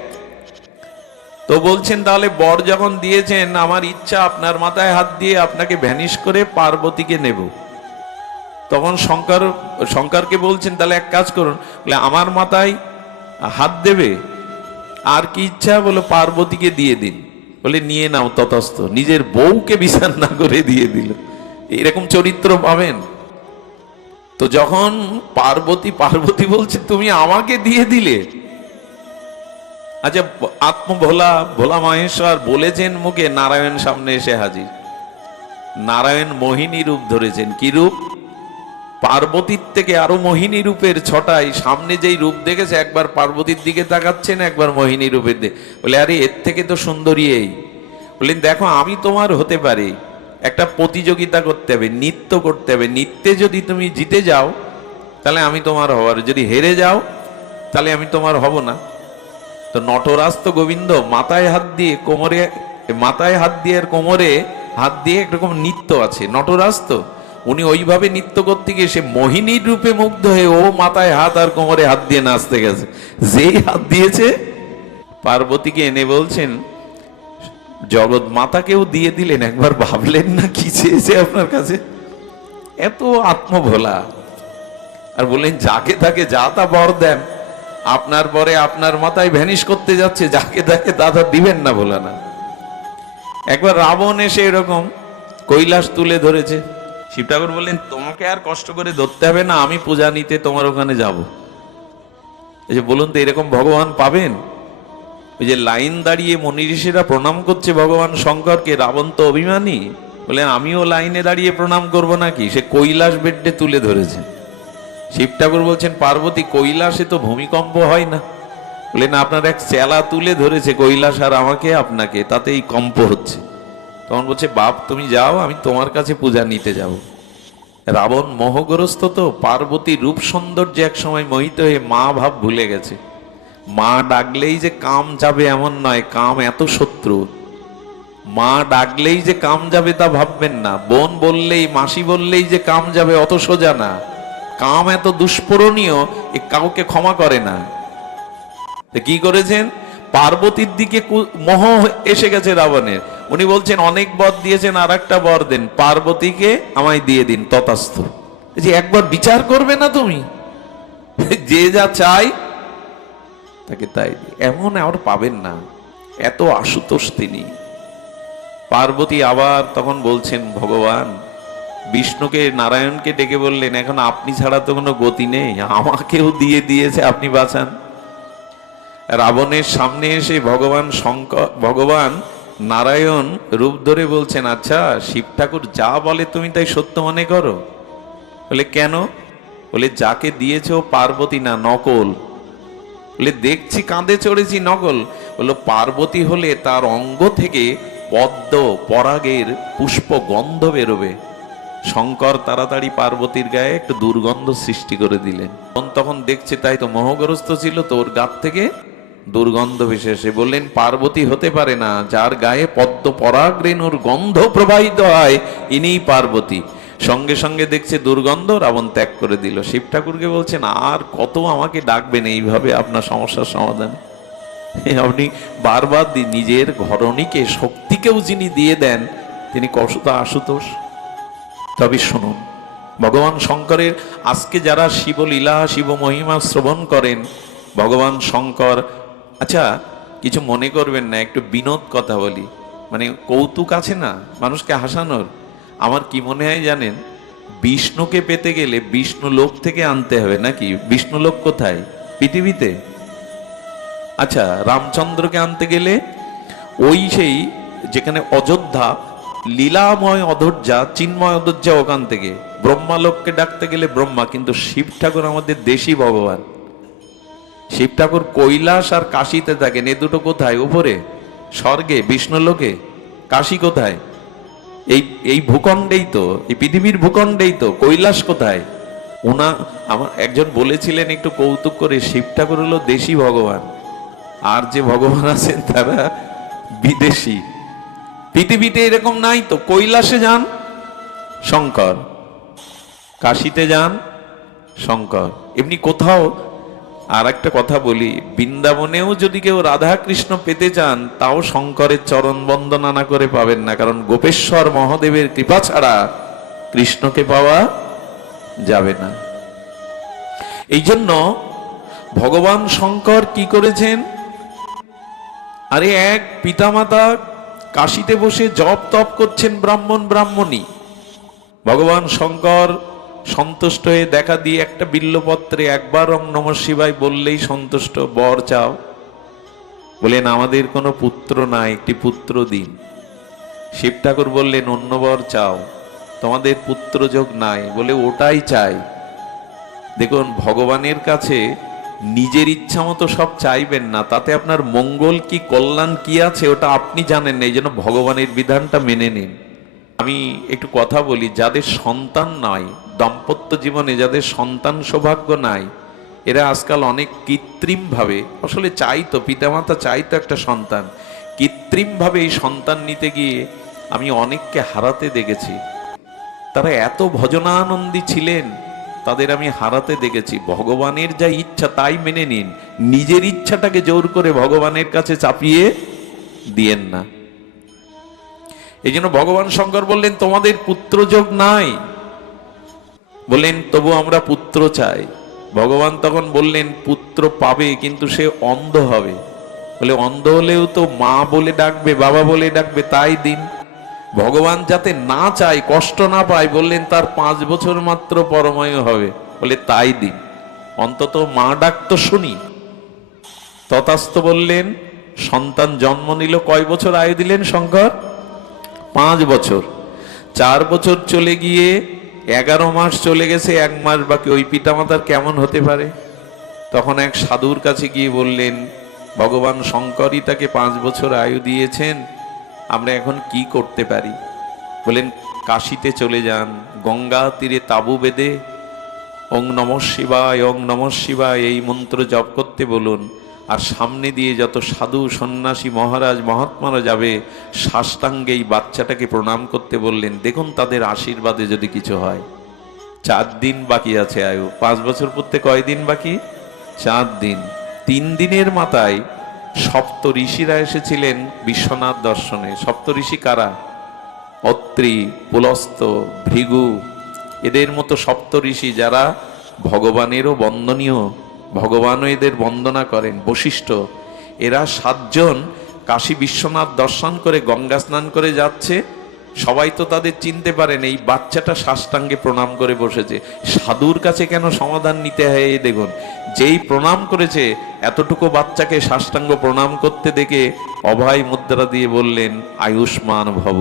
তো বলছেন তাহলে বর যখন দিয়েছেন, আমার ইচ্ছা আপনার মাথায় হাত দিয়ে আপনাকে ভ্যানিশ করে পার্বতীকে নেব। তখন শঙ্করকে বলছেন তাহলে এক কাজ করুন, বলে আমার মাথায় হাত দেবে, আর কি ইচ্ছা? বলে পার্বতীকে দিয়ে দিন। বলে নিয়ে নাও ততস্থ। নিজের বউকে বিচার না করে দিয়ে দিল। এরকম চরিত্র পাবেন তো? যখন পার্বতী বলছে তুমি আমাকে দিয়ে দিলে, আচ্ছা ভোলা মহেশ্বর বলেছেন মুখে, নারায়ণ সামনে এসে হাজির। নারায়ণ মোহিনী রূপ ধরেছেন। কি রূপ? পার্বতীর থেকে আরো মোহিনী রূপের ছটাই। সামনে যেই রূপ দেখেছে, একবার পার্বতীর দিকে তাকাচ্ছেন, একবার মোহিনী রূপের দিকে। বলে আরে এর থেকে তো সুন্দরী এই। বললেন দেখো আমি তোমার হতে পারি, একটা প্রতিযোগিতা করতে হবে, নৃত্য করতে হবে। নৃত্যে যদি তুমি জিতে যাও তাহলে আমি তোমার হব, আর যদি হেরে যাও তাহলে আমি তোমার হব না। তো নটরাজ তো গোবিন্দ মাথায় হাত দিয়ে কোমরে, মাথায় হাত দিয়ে আর কোমরে হাত দিয়ে একরকম নৃত্য আছে। নটরাজ তো উনি ওইভাবে নৃত্য করতে গিয়ে সে মোহিনীর রূপে মুগ্ধ হয়ে ও মাথায় হাত আর কোমরে হাত দিয়ে নাচতে গেছে। যেই হাত দিয়েছে পার্বতীকে এনে বলছেন জগৎ মাতাকেও দিয়ে দিলেন, একবার ভাবলেন না কি চেয়েছে আপনার কাছে? এত আত্মভোলা। আর বললেন যাকে তাকে যা তা বর দেন, আপনার পরে আপনার মাথায় ভ্যানিশ করতে যাচ্ছে, যাকে তাকে তা দিবেন না, বলে না। একবার রাবণ এসে এরকম কৈলাস তুলে ধরেছে। শিব ঠাকুর বললেন তোমাকে আর কষ্ট করে ধরতে হবে না, আমি পূজা নিতে তোমার ওখানে যাব। এই যে বলুন তো এরকম ভগবান পাবেন? ওই যে লাইন দাঁড়িয়ে মনি ঋষিরা প্রণাম করছে ভগবান শঙ্করকে, রাবণ তো অভিমানী, বললেন আমিও লাইনে দাঁড়িয়ে প্রণাম করব নাকি? সে কৈলাস বেডে তুলে ধরেছে। শিব ঠাকুর বলছেন পার্বতী কৈলাসে তো ভূমিকম্প হয় না। বললেন আপনার এক চেলা তুলে ধরেছে কৈলাস আর আমাকে আপনাকে, তাতেই কম্প হচ্ছে। তখন বলছে বাপ তুমি যাও, আমি তোমার কাছে পূজা নিতে যাব। রাবণ মোহগ্রস্ত তো, পার্বতী রূপ সৌন্দর্য এক সময় মোহিত হয়ে মা ভাব ভুলে গেছে। মা ডাকলেই যে কাম যাবে এমন নয়, কাম এত শত্রু। মা ডাকলেই যে কাম যাবে তা ভাববেন না, বোন বললেই মাসি বললেই যে কাম যাবে অত সোজা না। কাম এত দুষ্পূরণীয়, এ কাউকে ক্ষমা করে না। কি করেছেন? পার্বতীর দিকে মোহ এসে গেছে রাবণের, উনি বলছেন অনেক বর দিয়েছেন, আর একটা বর দেন, পার্বতীকে আমায় দিয়ে দিন, তথাস্থ। যে একবার বিচার করবে না তুমি? যে যা চাই তাকে তাই এমন আর পাবেন না, এত আশুতোষ তিনি। পার্বতী আবার তখন বলছেন, ভগবান বিষ্ণুকে, নারায়ণকে ডেকে বললেন, এখন আপনি ছাড়া তো কোনো গতি নেই, আমাকেও দিয়ে দিয়েছে, আপনি বাঁচান। রাবণের সামনে এসে ভগবান নারায়ণ রূপ ধরে বলছেন, আচ্ছা শিব ঠাকুর যা বলে তুমি তাই সত্য মনে করো? বলে কেন? বলে যাকে দিয়েছে ও পার্বতী না, নকল। বলে দেখছি কাঁধে চড়েছি, নকল। বললো পার্বতী হলে তার অঙ্গ থেকে পদ্ম পরাগের পুষ্প গন্ধ বেরোবে। শঙ্কর তাড়াতাড়ি পার্বতীর গায়ে একটু দুর্গন্ধ সৃষ্টি করে দিলেন। তখন দেখছে, তাই তো মোহগ্রস্ত ছিল, তো ওর গাত থেকে দুর্গন্ধ ভেসে এসে বললেন, পার্বতী হতে পারে না, যার গায়ে পদ্ম পরাগ রেণুর গন্ধ প্রবাহিত হয় ইনিই পার্বতী। সঙ্গে সঙ্গে দেখছে দুর্গন্ধ, রাবণ ত্যাগ করে দিল। শিব ঠাকুরকে বলছেন, আর কত আমাকে ডাকবেন এইভাবে আপনার সমস্যার সমাধান? আপনি বারবার নিজের ঘরণীকে, শক্তিকেও যিনি দিয়ে দেন, তিনি কতটা আশুতোষ। তবে শুনুন, ভগবান শঙ্করের আজকে যারা শিবলীলা, শিব মহিমা শ্রবণ করেন, ভগবান শঙ্কর, আচ্ছা কিছু মনে করবেন না, একটু বিনোদ কথা বলি, মানে কৌতুক আছে না মানুষকে হাসানোর। আমার কি মনে হয় জানেন, বিষ্ণুকে পেতে গেলে বিষ্ণু লোক থেকে আনতে হবে নাকি? বিষ্ণু লোক কোথায়? পৃথিবীতে। আচ্ছা রামচন্দ্রকে আনতে গেলে ওই সেই যেখানে অযোধ্যা, লীলাময় অধৈর্যা, চিন্ময় অধৈর্যা, ওখান থেকে। ব্রহ্মালোককে ডাকতে গেলে ব্রহ্মা, কিন্তু শিব ঠাকুর আমাদের দেশি ভগবান। শিব ঠাকুর কৈলাস আর কাশীতে থাকেন, এ দুটো কোথায়? উপরে স্বর্গে, বিষ্ণুলোকে। কাশী কোথায়? এই ভূখণ্ডেই তো, এই পৃথিবীর ভূখণ্ডেই তো। কৈলাস কোথায়? আমার একজন বলেছিলেন একটু কৌতুক করে, শিব ঠাকুর হলো দেশি ভগবান, আর যে ভগবান আছেন তারা বিদেশি। পৃথিবীতে এরকম নাই তো। কৈলাসে যান শঙ্কর, কাশীতে যান শঙ্কর, এমনি কোথাও। আর একটা কথা বলি, বৃন্দাবনেও যদি কেউ রাধা কৃষ্ণ পেতে চান, তাও শঙ্করের চরণ বন্দনা না করে পাবেন না, কারণ গোপেশ্বর মহাদেবের কৃপা ছাড়া কৃষ্ণকে পাওয়া যাবে না। এই জন্য ভগবান শঙ্কর কি করেছেন? আরে এক পিতামাতা কাশীতে বসে জপ তপ করছেন, ব্রাহ্মণ ব্রাহ্মণী। ভগবান শঙ্কর সন্তুষ্ট হয়ে দেখা দিয়ে একটা বিল্লপত্রে একবার ওম নমঃ শিবায় বললেই সন্তুষ্ট। বর চাও? বলেন আমাদের কোনো পুত্র নাই, একটি পুত্র দিন। শিব ঠাকুর বললেন অন্য বর চাও, তোমাদের পুত্র যোগ নাই, বলে ওটাই চাই। দেখুন ভগবানের কাছে নিজের ইচ্ছা মতো সব চাইবেন না, তাতে আপনার মঙ্গল কি কল্যাণ কি আছে ওটা আপনি জানেন না, এই জন্য ভগবানের বিধানটা মেনে নিন। আমি একটু কথা বলি, যাদের সন্তান নাই, দাম্পত্য জীবনে যাদের সন্তান সৌভাগ্য নাই, এরা আজকাল অনেক কৃত্রিম ভাবে, আসলে চাইতো পিতামাতা চাইতো একটা সন্তান, কৃত্রিম ভাবে এই সন্তান নিতে গিয়ে আমি অনেককে হারাতে দেখেছি। তারা এত ভজনানন্দী ছিলেন, তাদের আমি হারাতে দেখেছি। ভগবানের যা ইচ্ছা তাই মেনে নিন, নিজের ইচ্ছাটাকে জোর করে ভগবানের কাছে চাপিয়ে দিয়েন না। এই জন্য ভগবান শঙ্কর বললেন তোমাদের পুত্র যোগ নাই, বললেন তবু আমরা পুত্র চাই। ভগবান তখন বললেন পুত্র পাবে, কিন্তু সে অন্ধ হবে। বলে অন্ধ হলেও তো মা বলে ডাকবে, বাবা বলে ডাকবে, তাই দিন। ভগবান যাতে না চায়, কষ্ট না পায়, বললেন তার 5 বছর মাত্র পরমায়ু হবে। বলে তাই দিন, অন্তত মা ডাক তো শুনি। তথাস্থ বললেন। সন্তান জন্ম নিল। কয় বছর আয়ু দিলেন শঙ্কর? 5 বছর। 4 বছর চলে গিয়ে 11 মাস চলে গেছে, 1 মাস বাকি। ওই পিতামাতার কেমন হতে পারে? তখন এক সাধুর কাছে গিয়ে বললেন ভগবান শঙ্করই তাকে 5 বছর আয়ু দিয়েছেন, আমরা এখন কি করতে পারি? বলেন কাশীতে চলে যান, গঙ্গা তীরে তাবু বেঁধে ওং নমঃ শিবায়, ওং নমঃ শিবায় এই মন্ত্র জপ করতে বলুন। আর সামনে দিয়ে যত সাধু সন্ন্যাসী মহারাজ মহাত্মারা যাবে, সাষ্টাঙ্গে এই বাচ্চাটাকে প্রণাম করতে বললেন। দেখুন তাদের আশীর্বাদে যদি কিছু হয়। 4 দিন বাকি আছে আয়ু। 5 বছর পড়তে কয় দিন বাকি? 4 দিন। 3 দিনের মাথায় সপ্ত ঋষিরা এসেছিলেন বিশ্বনাথ দর্শনে। সপ্ত ঋষি কারা? অত্রি, পুলস্ত, ভৃগু, এদের মতো সপ্ত ঋষি যারা ভগবানেরও বন্দনীয়, ভগবানও এদের বন্দনা করেন। বশিষ্ঠ, এরা 7 জন কাশী বিশ্বনাথ দর্শন করে গঙ্গা স্নান করে যাচ্ছে। সবাই তো তাদের চিনতে পারেন, এই বাচ্চাটা সাষ্টাঙ্গে প্রণাম করে বসেছে। সাধুর কাছে কেন সমাধান নিতে হয়? এই দেখুন, যেই প্রণাম করেছে এতটুকু বাচ্চাকে সাষ্টাঙ্গ প্রণাম করতে দেখে অভয় মুদ্রা দিয়ে বললেন আয়ুষ্মান ভব।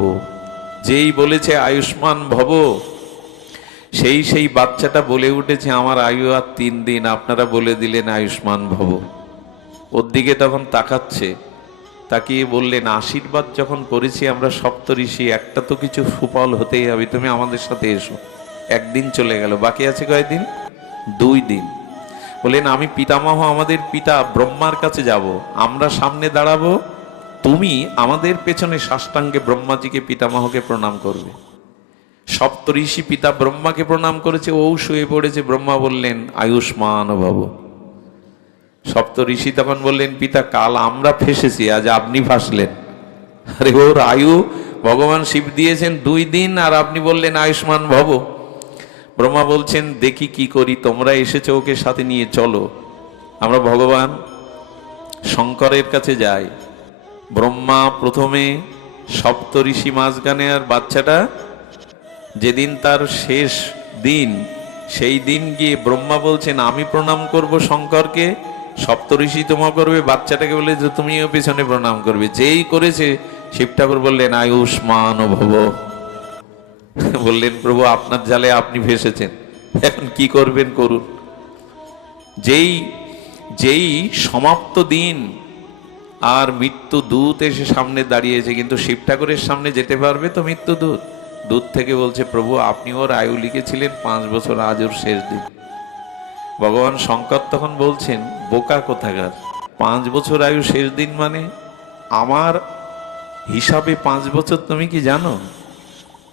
যেই বলেছে আয়ুষ্মান ভব, সেই বাচ্চাটা বলে উঠেছে আমার আয়ু আর 3 দিন, আপনারা বলে দিলেন আয়ুষ্মান ভব। ওর দিকে তখন তাকাচ্ছে, তাকিয়ে বললেন আশীর্বাদ যখন করেছি আমরা সপ্ত ঋষি, একটা তো কিছু সুফল হতেই হবে, তুমি আমাদের সাথে এসো। 1 দিন চলে গেল, বাকি আছে কয়দিন? 2 দিন। বললেন আমি পিতামহ, আমাদের পিতা ব্রহ্মার কাছে যাব, আমরা সামনে দাঁড়াবো, তুমি আমাদের পেছনে সাষ্টাঙ্গে ব্রহ্মাজিকে পিতামহকে প্রণাম করবে। সপ্ত ঋষি পিতা ব্রহ্মাকে প্রণাম করেছে, ও শুয়ে পড়েছে। ব্রহ্মা বললেন আয়ুষ্মান ভব। সপ্ত ঋষি তখন বললেন পিতা কাল আমরা ফেসেছি, আজ আপনি ফাঁসলেন। আরে ওর আয়ু ভগবান শিব দিয়েছেন 2 দিন, আর আপনি বললেন আয়ুষ্মান ভব। ব্রহ্মা বলছেন দেখি কি করি, তোমরা এসেছো ওকে সাথে নিয়ে চলো, আমরা ভগবান শঙ্করের কাছে যাই। ব্রহ্মা প্রথমে, সপ্ত ঋষি মাঝখানে, আর বাচ্চাটা যেদিন তার শেষ দিন সেই দিন গিয়ে ব্রহ্মা বলছেন আমি প্রণাম করব শঙ্করকে, সপ্তঋষি তোমা করবে, বাচ্চাটাকে বলে যে তুমিও পেছনে প্রণাম করবে। যেই করেছে শিব ঠাকুর বললেন আয়ুষ্মান ভব। বললেন প্রভু আপনার জালে আপনি ভেসেছেন, এখন কি করবেন করুন। যেই সমাপ্ত দিন আর মৃত্যু দূত এসে সামনে দাঁড়িয়েছে, কিন্তু শিব ঠাকুরের সামনে যেতে পারবে তো মৃত্যু দূত? দূত থেকে বলছে প্রভু আপনি ওর আয়ু লিখেছিলেন 5 বছর, আজ ওর শেষ দিন। ভগবান শঙ্কর তখন বলছেন বোকা কোথাকার, 5 বছর আয়ু শেষ দিন মানে আমার হিসাবে 5 বছর তুমি কি জানো?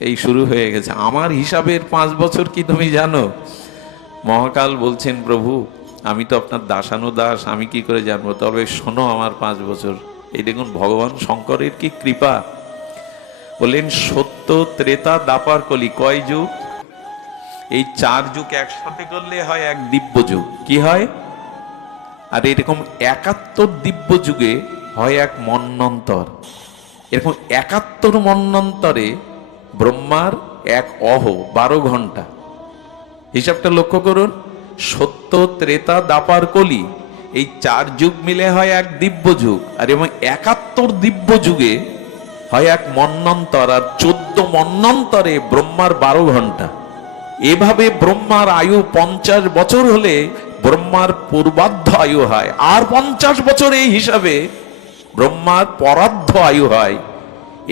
এই শুরু হয়ে গেছে, আমার হিসাবের 5 বছর কি তুমি জানো? মহাকাল বলছেন প্রভু আমি তো আপনার দাসানুদাস, আমি কি করে জানবো, তবে শোনো আমার 5 বছর। এই দেখুন ভগবান শঙ্করের কি কৃপা। বললেন সত্য, ত্রেতা, দাপার, কলি, কয় যুগ? এই 4 যুগ একসাথে করলে হয় এক দিব্য যুগ। কি হয়? আর এরকম 71 দিব্য যুগে হয় এক মন্বন্তর। এরকম 71 মন্বন্তরে ব্রহ্মার এক অহ 12 ঘন্টা। হিসাবটা লক্ষ্য করুন, সত্য, ত্রেতা, দাপার, কলি, এই 4 যুগ মিলে হয় এক দিব্য যুগ। আর এবং 71 দিব্য যুগে হয় এক মন্বন্তর, আর 14 মন্বন্তরে ব্রহ্মার 12 ঘন্টা। এভাবে ব্রহ্মার আয়ু 50 বছর হলে ব্রহ্মার পূর্বার্ধ আয়ু হয়, আর 50 বছর এই হিসাবে ব্রহ্মার পরার্ধ আয়ু হয়।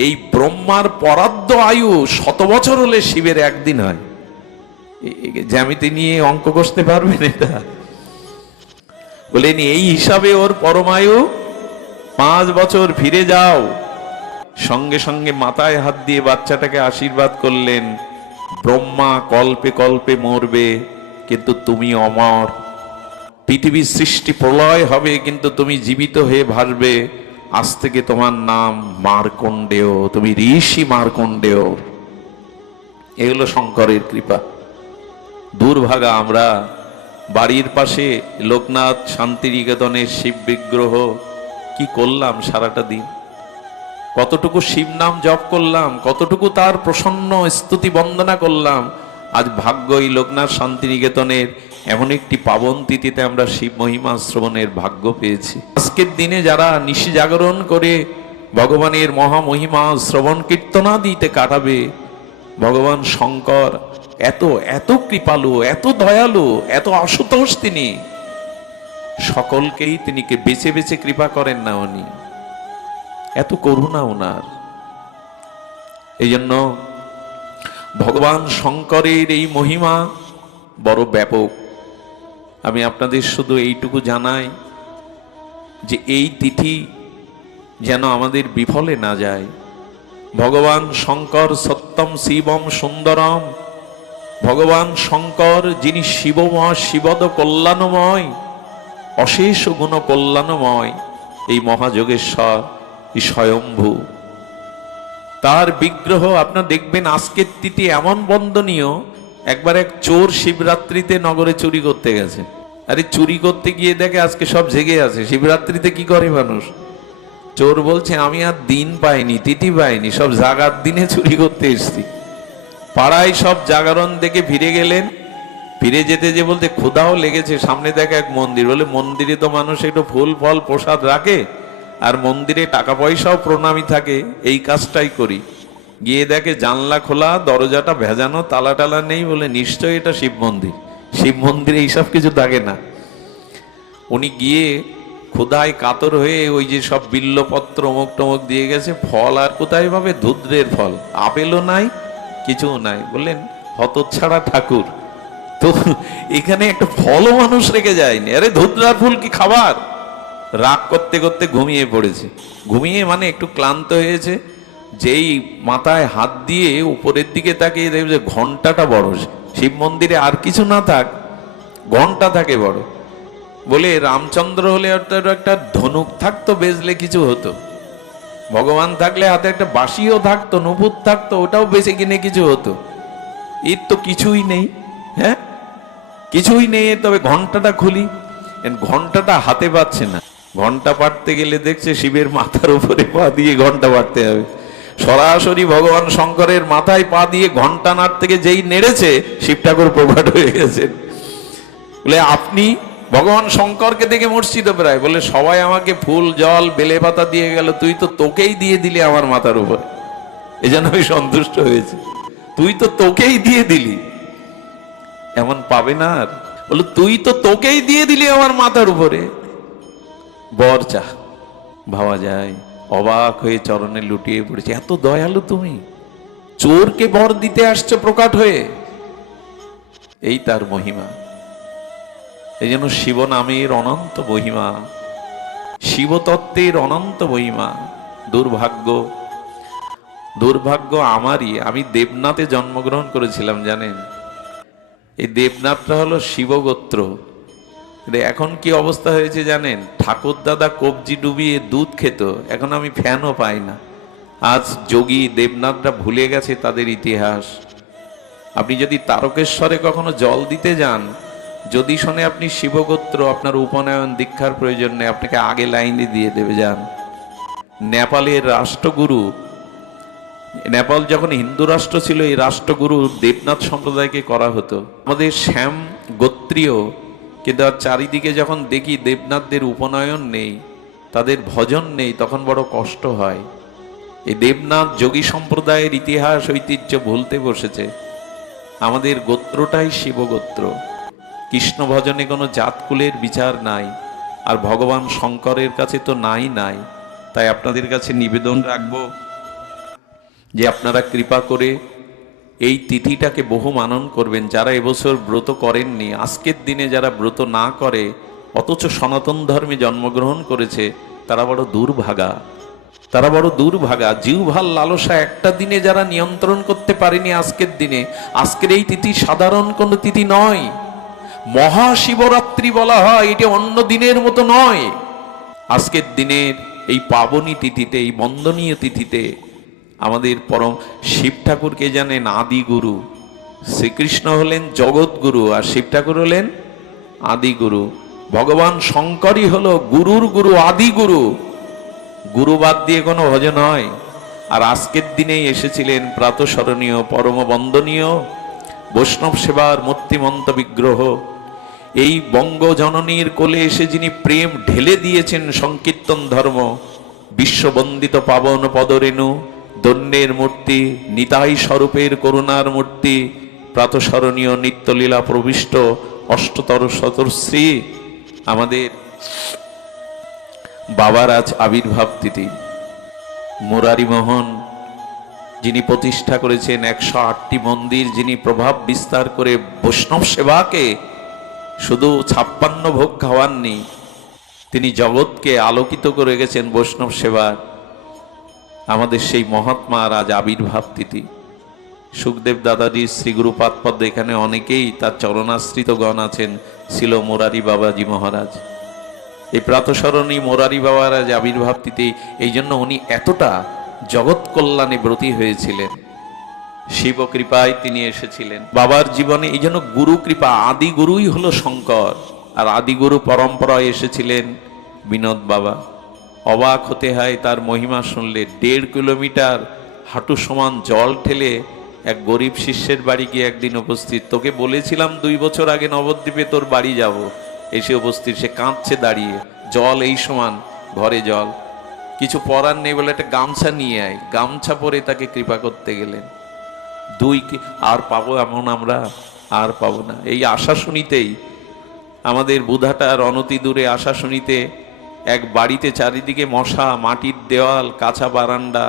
এই ব্রহ্মার পরার্ধ আয়ু 100 বছর হলে শিবের একদিন হয়। জ্যামিতি নিয়ে অঙ্ক কষতে পারবেন এটা? বলেন এই হিসাবে ওর পরমায়ু 5 বছর। ফিরে যাও। সঙ্গে সঙ্গে মাথায় হাত দিয়ে বাচ্চাটাকে আশীর্বাদ করলেন, ব্রহ্মা কল্পে কল্পে মরবে কিন্তু তুমি অমর, পৃথিবীর সৃষ্টি প্রলয় হবে কিন্তু তুমি জীবিত হয়ে ভাসবে, আজ থেকে তোমার নাম মার্কণ্ডেয়, তুমি ঋষি মার্কণ্ডেয়। এগুলো শঙ্করের কৃপা। দুর্ভাগা আমরা বাড়ির পাশে লোকনাথ শান্তিনিকেতনের শিব বিগ্রহ কি করলাম সারাটা দিন, কতটুকু শিব নাম জপ করলাম, কতটুকু তার প্রসন্ন স্তুতি বন্দনা করলাম। আজ ভাগ্য এই লোকনাথ শান্তিনিকেতনের এমন একটি পাবন তিথিতে আমরা শিব মহিমা শ্রবণের ভাগ্য পেয়েছি। আজকের দিনে যারা নিশি জাগরণ করে ভগবানের মহামহিমা শ্রবণ কীর্তনাদিতে কাটাবে, ভগবান শঙ্কর এত এত কৃপালু, এত দয়ালু, এত আশুতোষ, তিনি সকলকেই তিনি বেছে বেছে কৃপা করেন না, উনি এত করুণা ওনার। এই জন্য ভগবান শঙ্করের এই মহিমা বড় ব্যাপক। আমি আপনাদের শুধু এইটুকু জানাই যে এই তিথি যেন আমাদের বিফলে না যায়। ভগবান শঙ্কর সত্যম শিবম সুন্দরম, ভগবান শঙ্কর যিনি শিবময়, শিবদ কল্যাণময়, অশেষ গুণ কল্যাণময়, এই মহাযোগেশ্বর, এই স্বয়ম্ভু, তার বিগ্রহ আপনার দেখবেন আজকের তিথি এমন বন্দনীয়। একবার এক চোর শিবরাত্রিতে নগরে চুরি করতে গেছে। আরে চুরি করতে গিয়ে দেখে আজকে সব জেগে আছে। শিবরাত্রিতে কি করে মানুষ? চোর বলছে আমি আর দিন পাইনি, তিথি পাইনি, সব জাগার দিনে চুরি করতে এসছি। পাড়ায় সব জাগরণ দেখে ফিরে গেলেন। ফিরে যেতে যে বলতে ক্ষুধাও লেগেছে, সামনে দেখে এক মন্দির। বলে মন্দিরে তো মানুষ একটু ফুল ফল প্রসাদ রাখে, আর মন্দিরে টাকা পয়সাও প্রণামী থাকে, এই কাজটাই করি। গিয়ে দেখে জানলা খোলা, দরজাটা ভেজানো, তালা টালা নেই। বলে নিশ্চয়ই এটা শিব মন্দির, শিব মন্দিরে এইসব কিছু থাকে না। উনি গিয়ে ক্ষুধায় কাতর হয়ে ওই যে সব বিল্লপত্র অমুক টমুক দিয়ে গেছে, ফল আর কোথায় পাবে? ধুদ্রের ফল, আপেলও নাই, কিছুও নাই। বললেন হতচ্ছাড়া ঠাকুর, তো এখানে একটা ফলও মানুষ রেখে যায়নি। আরে ধুদ্রার ফুল কি খাবার? রাগ করতে করতে ঘুমিয়ে পড়েছে। ঘুমিয়ে মানে একটু ক্লান্ত হয়েছে। যেই মাথায় হাত দিয়ে উপরের দিকে তাকিয়ে দেখবে যে ঘন্টাটা বড়। শিব মন্দিরে আর কিছু না থাক, ঘন্টা থাকে বড়। বলে রামচন্দ্র হলে একটা ধনুক থাকতো, বেজলে কিছু হতো। ভগবান থাকলে হাতে একটা বাঁশিও থাকতো, নুপুর থাকতো, ওটাও বেঁচে কিনে কিছু হতো। এর তো কিছুই নেই। হ্যাঁ, কিছুই নেই। তবে ঘন্টাটা খুলি, ঘন্টাটা হাতে পাচ্ছে না। ঘন্টা পাড়তে গেলে দেখছে শিবের মাথার উপরে পা দিয়ে ঘন্টা পাড়তে হবে। সরাসরি ভগবান শঙ্করের মাথায় পা দিয়ে ঘন্টা নাড়তে থেকে যেই নেড়েছে, শিব ঠাকুর প্রকট হয়ে গেছেন। বলে আপনি ভগবান শঙ্করকে দেখে মরছি তো প্রায়। বলে সবাই আমাকে ফুল জল বেলে পাতা দিয়ে গেল, তুই তো তোকেই দিয়ে দিলি আমার মাথার উপরে, এই জন্য আমি সন্তুষ্ট হয়েছি। তুই তো তোকেই দিয়ে দিলি, এমন পাবে না আর। বলে তুই তো তোকেই দিয়ে দিলি আমার মাথার উপরে, বর চা। ভাবা যায়, অবাক হয়ে চরণে লুটিয়ে পড়েছে। এত দয়ালু তুমি, চোরকে বর দিতে আসছো প্রকট হয়ে। এই তার মহিমা। এই জন্য শিব নামের অনন্ত মহিমা, শিবতত্ত্বের অনন্ত মহিমা। দুর্ভাগ্য আমারই, আমি দেবনাথে জন্মগ্রহণ করেছিলাম জানেন। এই দেবনাথটা হলো শিবগোত্র। এখন কি অবস্থা হয়েছে জানেন? ঠাকুর দাদা কবজি ডুবিয়ে দুধ খেত, এখন আমি ফ্যানও পাই না। আজ যোগী দেবনাথরা ভুলে গেছে তাদের ইতিহাস। আপনি যদি তারকেশ্বরে কখনো জল দিতে যান, যদি শোনে আপনি শিবগোত্র, আপনার উপনয়ন দীক্ষার প্রয়োজন নেই, আপনাকে আগে লাইনে দিয়ে দেবে। যান। নেপালের রাষ্ট্রগুরু, নেপাল যখন হিন্দু রাষ্ট্র ছিল, এই রাষ্ট্রগুরু দেবনাথ সম্প্রদায়কে করা হতো। আমাদের শ্যাম গোত্রীয়, কিন্তু আর চারিদিকে যখন দেখি দেবনাথদের উপনয়ন নেই, তাদের ভজন নেই, তখন বড় কষ্ট হয়। এই দেবনাথ যোগী সম্প্রদায়ের ইতিহাস ঐতিহ্য ভুলতে বসেছে। আমাদের গোত্রটাই শিবগোত্র। কৃষ্ণ ভজনে কোনো জাতকুলের বিচার নাই, আর ভগবান শঙ্করের কাছে তো নাই। তাই আপনাদের কাছে নিবেদন রাখবো যে আপনারা কৃপা করে এই তিথিটাকে বহু মানন করবেন। যারা এবছর ব্রত করেননি, আজকের দিনে যারা ব্রত না করে অথচ সনাতন ধর্মে জন্মগ্রহণ করেছে, তারা বড় দুর্ভাগা। জিহ্বার লালসা একটা দিনে যারা নিয়ন্ত্রণ করতে পারেনি, আজকের দিনে, আজকের এই তিথি সাধারণ কোনো তিথি নয়, মহাশিবরাত্রি বলা হয়, এটা অন্য দিনের মতো নয়। আজকের দিনের এই পাবনী তিথিতে, এই বন্দনীয় তিথিতে আমাদের পরম শিব ঠাকুরকে জানেন আদি গুরু। শ্রীকৃষ্ণ হলেন জগৎ গুরু, আর শিব ঠাকুর হলেন আদি গুরু। ভগবান শঙ্করই হলো গুরুর গুরু, আদি গুরু। গুরু বাদ দিয়ে কোনো ভজন হয়? আর আজকের দিনেই এসেছিলেন প্রাতঃস্মরণীয় পরম বন্দনীয় বৈষ্ণব সেবার মূর্তিমন্ত বিগ্রহ। এই বঙ্গজননীর কোলে এসে যিনি প্রেম ঢেলে দিয়েছেন সংকীর্তন ধর্ম, বিশ্ববন্দিত পাবন পদরেণু, দন্যের মূর্তি, নিতাই স্বরূপের করুণার মূর্তি, প্রাতঃস্মরণীয় নিত্যলীলা প্রবিষ্ট অষ্টতর শতশ্রী আমাদের বাবার আজ আবির্ভাব তিথি। মুরারি মোহন যিনি প্রতিষ্ঠা করেছেন 108টি মন্দির, যিনি প্রভাব বিস্তার করে বৈষ্ণব সেবাকে শুধু 56 ভোগ খাওয়াননি, তিনি জগৎকে আলোকিত করে গেছেন বৈষ্ণব সেবার। আমাদের সেই মহাত্মার আজ আবির্ভাব তিথি। সুখদেব দাদাজি, শ্রীগুরুপাদ পদ্ম, এখানে অনেকেই তার চরণাশ্রিত গণ আছেন। ছিল মুরারি বাবাজি মহারাজ। এই প্রাতঃস্মরণী মোরারি বাবার আজ আবির্ভাব তিথি, এই জন্য উনি এতটা জগৎ কল্যাণে ব্রতী হয়েছিলেন। শিব কৃপায় তিনি এসেছিলেন বাবার জীবনে। এই জন্য গুরু কৃপা, আদি গুরুই হলো শঙ্কর, আর আদি গুরু পরম্পরায় এসেছিলেন বিনোদ বাবা। অবাক হতে হয় তার মহিমা শুনলে। 1.5 কিলোমিটার হাঁটু সমান জল ঠেলে এক গরিব শিষ্যের বাড়ি গিয়ে একদিন উপস্থিত। তোকে বলেছিলাম 2 বছর আগে নবদ্বীপে তোর বাড়ি যাব, এসে উপস্থিত। সে কাঁদছে দাঁড়িয়ে, জল এই সমান, ঘরে জল, কিছু পরার নেই বলে একটা গামছা নিয়ে আয়। গামছা পরে তাকে কৃপা করতে গেলেন। আর পাবো এমন আমরা আর পাবো না। এই আশা শুনিতেই আমাদের বুধাটার অনতি দূরে আশা শুনিতে এক বাড়িতে চারিদিকে মশা, মাটির দেওয়াল, কাঁচা বারান্দা।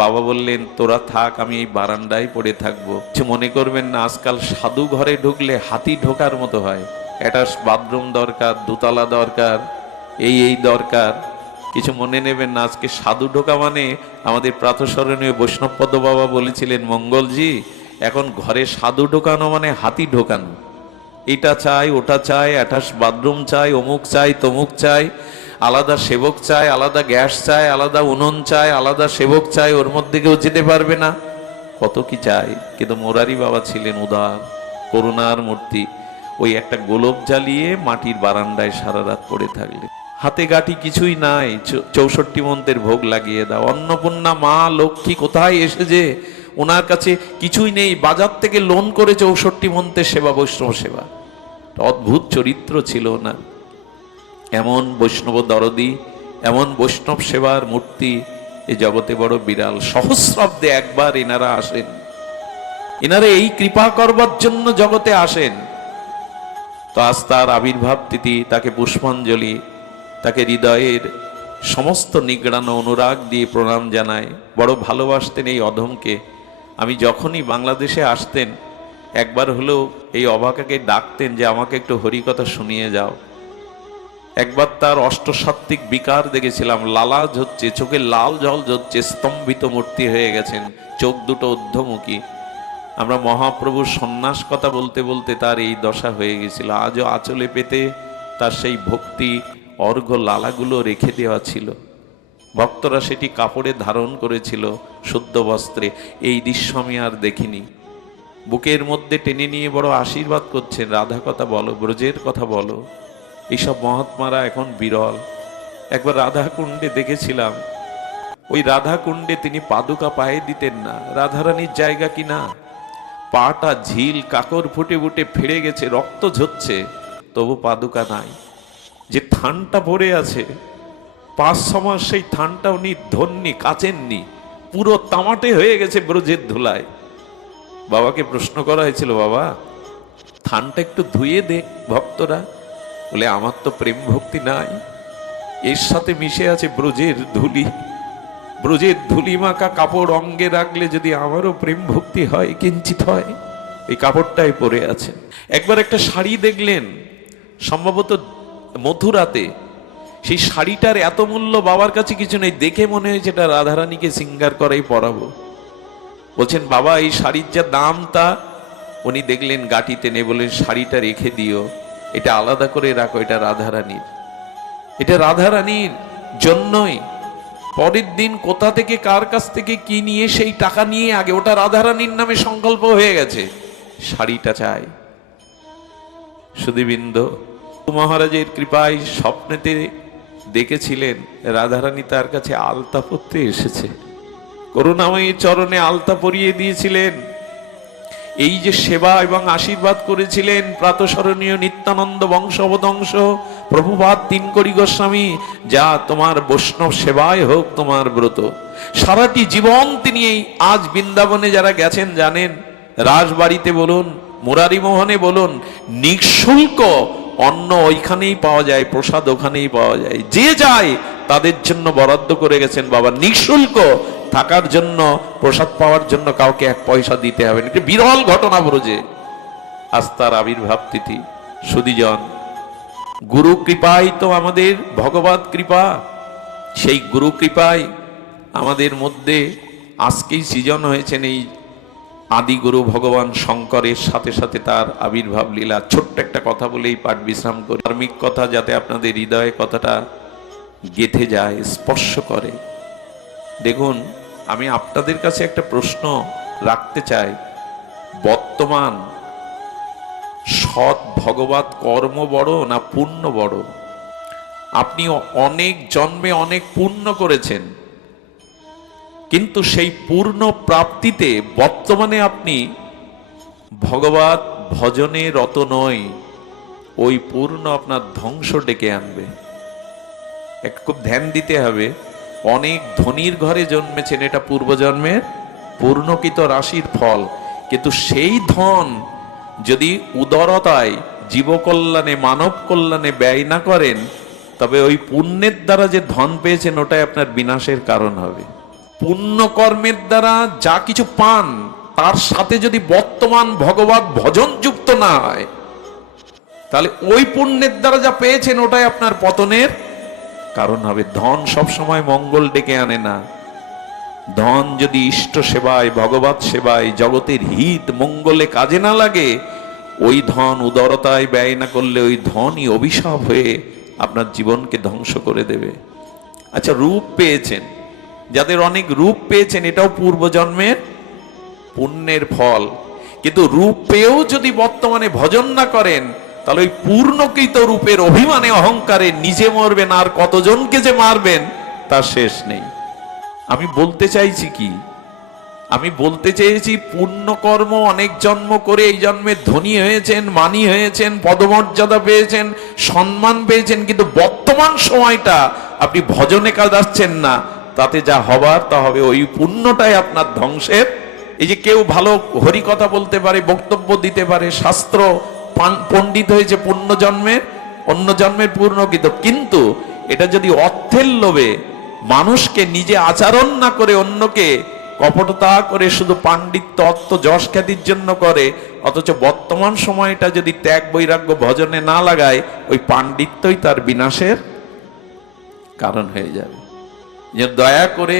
বাবা বললেন তোরা থাক, আমি এই বারান্দায় পড়ে থাকবো। কিছু মনে করবেন না, আজকাল সাধু ঘরে ঢুকলে হাতি ঢোকার মতো হয়। অ্যাটাচ বাথরুম দরকার, দোতলা দরকার, এই দরকার। কিছু মনে নেবেন না। আজকে সাধু ঢোকা মানে আমাদের প্রাতঃস্মরণীয় বৈষ্ণবপদ বাবা বলেছিলেন, মঙ্গলজি এখন ঘরে সাধু ঢোকানো মানে হাতি ঢোকানো। এটা চাই, ওটা চাই, অ্যাটাচ বাথরুম চাই, অমুক চাই, তমুক চাই, আলাদা সেবক চাই, আলাদা গ্যাস চাই, আলাদা উনুন চাই, আলাদা সেবক চাই, ওর মধ্যে কেউ যেতে পারবে না, কত কি চাই। কিন্তু মোরারি বাবা ছিলেন উদার, করুণার মূর্তি। ওই একটা গোলপ জ্বালিয়ে মাটির বারান্দায় সারা রাত পড়ে থাকলে, হাতে গাঁটি কিছুই নাই, 64 মন্ত্রের ভোগ লাগিয়ে দাও। অন্নপূর্ণা মা লক্ষ্মী কোথায় এসেছে, ওনার কাছে কিছুই নেই, বাজার থেকে লোন করে 64 মন্ত্রের সেবা, বৈষ্ণব সেবা। অদ্ভুত চরিত্র ছিল না। এমন বৈষ্ণব দরদি, এমন বৈষ্ণব সেবার মূর্তি এ জগতে বড় বিরাল। সহস্রাব্দে একবার এনারা আসেন, এনারা এই কৃপা করবার জন্য জগতে আসেন। তো আজ তার আবির্ভাব তিথি, তাকে পুষ্পাঞ্জলি, তাকে হৃদয়ের সমস্ত নিগড়ানো অনুরাগ দিয়ে প্রণাম জানায়। বড় ভালোবাসতেন এই অধমকে। আমি যখনই বাংলাদেশে আসতেন একবার হলেও এই অবাকাকে ডাকতেন যে আমাকে একটু হরিকথা শুনিয়ে যাও। একবার তার অষ্টসাত্ত্বিক বিকার দেখেছিলাম, লালাজ হচ্ছে, চোখে লাল জল ঝরছে, স্তম্ভিত মূর্তি হয়ে গেছেন, চোখ দুটো ঊর্ধ্বমুখী। আমরা মহাপ্রভুর সন্ন্যাস কথা বলতে বলতে তার এই দশা হয়ে গেছিল। আজও আঁচলে পেতে তার সেই ভক্তি অর্ঘ্য লালাগুলো রেখে দেওয়া ছিল। ভক্তরা সেটি কাপড়ে ধারণ করেছিল, শুদ্ধ বস্ত্রে। এই দৃশ্য আমি আর দেখিনি। বুকের মধ্যে টেনে নিয়ে বড় আশীর্বাদ করছেন, রাধা কথা বলো, ব্রজের কথা বলো। এইসব মহাত্মারা এখন বিরল। একবার রাধা কুণ্ডে দেখেছিলাম, ওই রাধা কুণ্ডে তিনি পাদুকা পায়ে দিতেন না। রাধারানীর জায়গা কিনা, পাটা ঝিল, কাকর ফুটে ফুটে ফেড়ে গেছে, রক্ত ঝরছে, তবু পাদুকা নাই। যে থানটা পড়ে আছে 5-6 মাস, সেই থানটা উনি ধননি, কাচেননি, পুরো তামাটে হয়ে গেছে ব্রজের ধুলায়। বাবাকে প্রশ্ন করা হয়েছিল, বাবা থানটা একটু ধুয়ে দেখ। ভক্তরা বলে আমার তো প্রেম ভক্তি নাই, এর সাথে মিশে আছে ব্রজের ধুলি। ব্রজের ধুলি মাখা কাপড় অঙ্গে রাখলে যদি আমারও প্রেম ভক্তি হয়, কিঞ্চিত হয়, এই কাপড়টাই পরে আছে। একবার একটা শাড়ি দেখলেন, সম্ভবত মথুরাতে। সেই শাড়িটার এত মূল্য, বাবার কাছে কিছু নেই, দেখে মনে হয়েছে এটা রাধারানীকে সিঙ্গার করাই পরাবো। বলছেন বাবা এই শাড়ির যা দাম তা। উনি দেখলেন গাটিতে নেই, বললেন শাড়িটা রেখে দিও, এটা আলাদা করে রাখো, এটা রাধারানীর, এটা রাধারানীর জন্যই। পরের দিন কোথা থেকে কার কাছ থেকে কি নিয়ে সেই টাকা নিয়ে আগে ওটা রাধারানীর নামে সংকল্প হয়ে গেছে, শাড়িটা চাই। সুধীবৃন্দ, মহারাজের কৃপায় স্বপ্নেতে দেখেছিলেন রাধারানী তার কাছে আলতা পরতে এসেছে, করুণাময়ী চরণে আলতা পরিয়ে দিয়েছিলেন। এই যে সেবা এবং আশীর্বাদ করেছিলেন প্রাতঃস্মরণীয় নিত্যানন্দ বংশবদংশ প্রভুপাদ তিনকড়ি গোস্বামী, যা তোমার বৈষ্ণব সেবায় হোক তোমার ব্রত। সারাটি জীবন তিনি এই আজ বৃন্দাবনে যারা গেছেন জানেন, রাজবাড়িতে বলুন, মুরারি মোহনে বলুন, নিঃশুল্ক অন্ন ওইখানেই পাওয়া যায়, প্রসাদ ওখানেই পাওয়া যায়। যে যায় তাদের জন্য বরাদ্দ করে গেছেন বাবা, নিঃশুল্ক থাকার জন্য, প্রসাদ পাওয়ার জন্য কাউকে 1 পয়সা দিতে হবে না। বিরল ঘটনা ব্রজে। আজ তার আবির্ভাব তিথি। সুধীজন, গুরু কৃপাই তো আমাদের ভগবত কৃপা। সেই গুরু কৃপায় আমাদের মধ্যে আজকেই সৃজন হয়েছেন এই আদিগুরু ভগবান শঙ্করের সাথে সাথে তার আবির্ভাব লীলা। ছোট্ট একটা কথা বলেই পাঠ বিশ্রাম করি, ধার্মিক কথা, যাতে আপনাদের হৃদয়ে কথাটা গেঁথে যায়, স্পর্শ করে। দেখুন, আমি আপনাদের কাছে একটা প্রশ্ন রাখতে চাই। বর্তমান সৎ ভগবত কর্ম বড় না পুণ্য বড়? আপনি অনেক জন্মে অনেক পুণ্য করেছেন, কিন্তু সেই পূর্ণ প্রাপ্তিতে বর্তমানে আপনি ভগবত ভজনে রত নয়, ওই পূর্ণ আপনার ধ্বংস ডেকে আনবে। খুব ধ্যান দিতে হবে। অনেক ধনীর ঘরে জন্মেছেন, এটা পূর্বজন্মের পূর্ণকৃত রাশির ফল, কিন্তু সেই ধন যদি উদারতায়, জীবকল্যাণে, মানব কল্যাণে ব্যয় না করেন, তবে ওই পুণ্যের দ্বারা যে ধন পেয়েছেন ওটাই আপনার বিনাশের কারণ হবে। পুণ্য কর্মের দ্বারা যা কিছু পান, তার সাথে যদি বর্তমান ভগবত ভজন যুক্ত না হয়, তাহলে ওই পুণ্যের দ্বারা যা পেয়েছেন ওটাই আপনার পতনের কারণ হবে। ধন সবসময় মঙ্গল ডেকে আনে না। ধন যদি ইষ্ট সেবায়, ভগবত সেবায়, জগতের হিত মঙ্গলে কাজে না লাগে, ওই ধন উদারতায় ব্যয় না করলে ওই ধনই অভিশাপ হয়ে আপনার জীবনকে ধ্বংস করে দেবে। আচ্ছা, রূপ পেয়েছেন, যাদের অনেক রূপ পেয়েছেন, এটাও পূর্বজন্মের পুণ্যের ফল, কিন্তু রূপ পেয়েও যদি বর্তমানে ভজন না করেন, তাহলে ওই পূর্ণকৃত রূপের অভিমানে, অহংকারে নিজে মরবেন, আর কতজনকে যে মারবেন তার শেষ নেই। আমি বলতে চাইছি কি? আমি বলতে চেয়েছি পুণ্যকর্ম অনেক জন্ম করে এই জন্মে ধনী হয়েছেন, মানী হয়েছেন, পদমর্যাদা পেয়েছেন, সম্মান পেয়েছেন, কিন্তু বর্তমান সময়টা আপনি ভজনে কাটাচ্ছেন না, তাতে যা হবার তা হবে। ওই পুণ্যটাই আপনার ধ্বংসের। এই যে কেউ ভালো হরি কথা বলতে পারে, বক্তব্য দিতে পারে, শাস্ত্র পণ্ডিত হয়েছে পুণ্য জন্মের, অন্য জন্মের পূর্ণকৃত, কিন্তু এটা যদি অর্থের লোভে মানুষকে নিজে আচরণ না করে অন্যকে কপটতা করে শুধু পাণ্ডিত্য, অর্থ, যশ খ্যাতির জন্য করে, অথচ বর্তমান সময়টা যদি ত্যাগ বৈরাগ্য ভজনে না লাগায়, ওই পাণ্ডিত্যই তার বিনাশের কারণ হয়ে যাবে। যে দয়া করে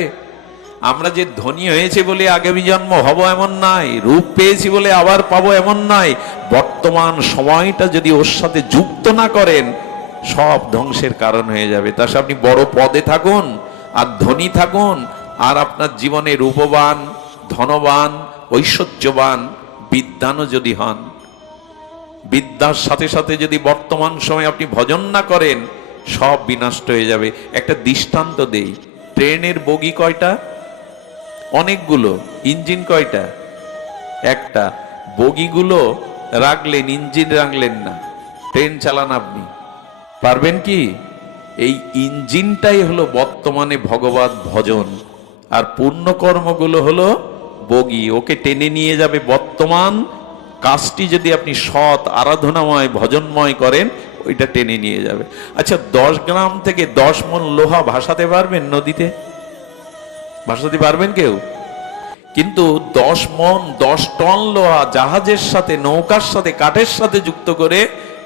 আমরা যে ধনী হয়েছে বলে আগামী জন্ম হব এমন নাই, রূপ পেয়েছি বলে আবার পাবো এমন নাই। বর্তমান সময়টা যদি ওর সাথে যুক্ত না করেন, সব ধ্বংসের কারণ হয়ে যাবে। তার সাথে আপনি বড় পদে থাকুন আর ধনী থাকুন, আর আপনার জীবনে রূপবান, ধনবান, ঐশ্বর্যবান, বিদ্বানও যদি হন, বিদ্যার সাথে সাথে যদি বর্তমান সময় আপনি ভজন না করেন, সব বিনষ্ট হয়ে যাবে। একটা দৃষ্টান্ত দেই। ট্রেনের বগি কয়টা? অনেকগুলো। ইঞ্জিন কয়টা? একটা। বগিগুলো রাখলেন, ইঞ্জিন রাখলেন না, ট্রেন চালান আপনি পারবেন কি? এই ইঞ্জিনটাই হলো বর্তমানে ভগবত ভজন, আর পুণ্যকর্মগুলো হলো বগি, ওকে টেনে নিয়ে যাবে। বর্তমান কাজটি যদি আপনি সৎ, আরাধনাময়, ভজনময় করেন, ওইটা টেনে নিয়ে যাবে। আচ্ছা, 10 গ্রাম থেকে 10 মণ লোহা ভাসাতে পারবেন নদীতে? ভাসাতে পারবেন কেউ? কিন্তু 10 মণ, 10 টন লোহা জাহাজের সাথে, নৌকার সাথে, কাঠের সাথে যুক্ত করে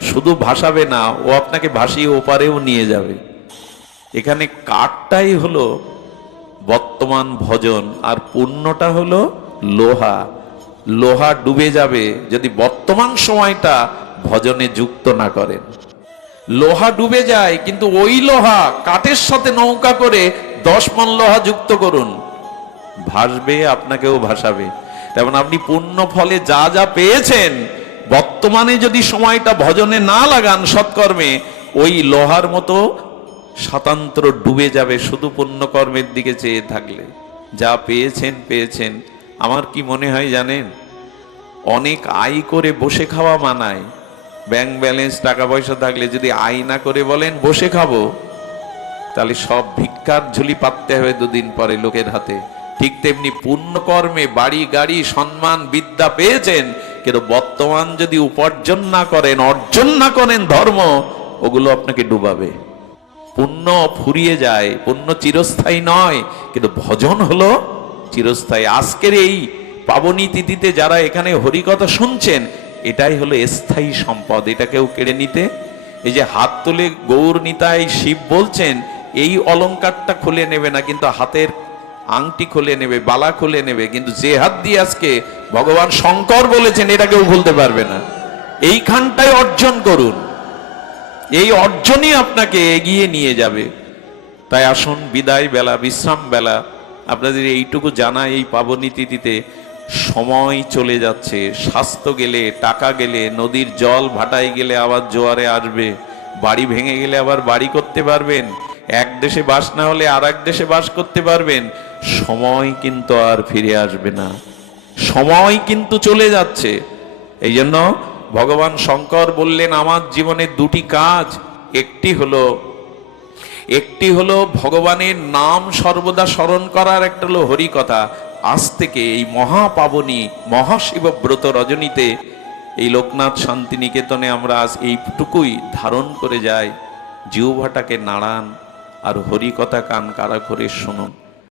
শুধু ভাসাবে না, ও আপনাকে ভাসিয়ে ওপারেও নিয়ে যাবে। এখানে কাঠটাই হলো বর্তমান ভজন, আর পুণ্যটা হলো লোহা। লোহা ডুবে যাবে যদি বর্তমান সময়টা ভজনে যুক্ত না করেন। লোহা ডুবে যায়, কিন্তু ওই লোহা কাঠের সাথে নৌকা করে 10 মণ লোহা যুক্ত করুন, ভাসবে, আপনাকেও ভাসাবে। তেমন আপনি পুণ্য ফলে যা যা পেয়েছেন, বর্তমানে যদি সময়টা ভজনে না লাগান, সৎকর্মে, ওই লোহার মতো স্বতন্ত্র ডুবে যাবে শুধু পুণ্যকর্মের দিকে চেয়ে থাকলে। যা পেয়েছেন পেয়েছেন। আমার কি মনে হয় জানেন, অনেক আয় করে বসে খাওয়া মানায়। ব্যাংক ব্যালেন্স, টাকা পয়সা থাকলে যদি আয় না করে বলেন বসে খাবো, তাহলে সব ভিক্ষার ঝুলি পাততে হবে 2 দিন পরে লোকের হাতে। ঠিক তেমনি পুণ্যকর্মে বাড়ি, গাড়ি, সম্মান, বিদ্যা পেয়েছেন, কিন্তু বর্তমান যদি উপার্জন না করেন, অর্জন না করেন ধর্ম, ওগুলো আপনাকে ডুবাবে। পুণ্য ফুরিয়ে যায়, পুণ্য চিরস্থায়ী নয়, কিন্তু ভজন হলো চিরস্থায়ী। আজকের এই পাবনী তিথিতে যারা এখানে হরিকথা শুনছেন, এটাই হলো স্থায়ী সম্পদ, এটা কেউ কেড়ে নিতে। এই যে হাত তুলে গৌর নিতাই শিব বলছেন, এই অলংকারটা খুলে নেবে না, কিন্তু হাতের আংটি খুলে নেবে, বালা খুলে নেবে, কিন্তু যে হাত দিয়ে আজকে ভগবান শঙ্কর বলেছেন এটা কেউ ভুলতে পারবে না। এইখানটাই অর্জন করুন, এই অর্জনই আপনাকে এগিয়ে নিয়ে যাবে। তাই আসুন, বিদায় বেলা, বিশ্রাম বেলা, আপনাদের এইটুকু জানা, এই পাবনী তিথিতে সময় চলে যাচ্ছে, স্বাস্থ্য গেলে, টাকা গেলে, নদীর জল ভাটায় গেলে আবার জোয়ারে আসবে, বাড়ি ভেঙে গেলে আবার বাড়ি করতে পারবেন, এক দেশে বাস না হলে আর এক দেশে বাস করতে পারবেন। সময় কিন্তু আর ফিরে আসবে না, সময় কিন্তু চলে যাচ্ছে। এই জন্য ভগবান শঙ্কর বললেন, আমার জীবনে দুটি কাজ, একটি হলো ভগবানের নাম সর্বদা স্মরণ করার, একটা হলো হরি কথা। আজ থেকে এই মহাপাবনী মহাশিবব্রত রজনীতে এই লোকনাথ শান্তিনিকেতনে আমরা আজ এইটুকুই ধারণ করে যাই, জিহ্বাটাকে নাড়ান আর হরি কথা কান কারা করে শুনুন।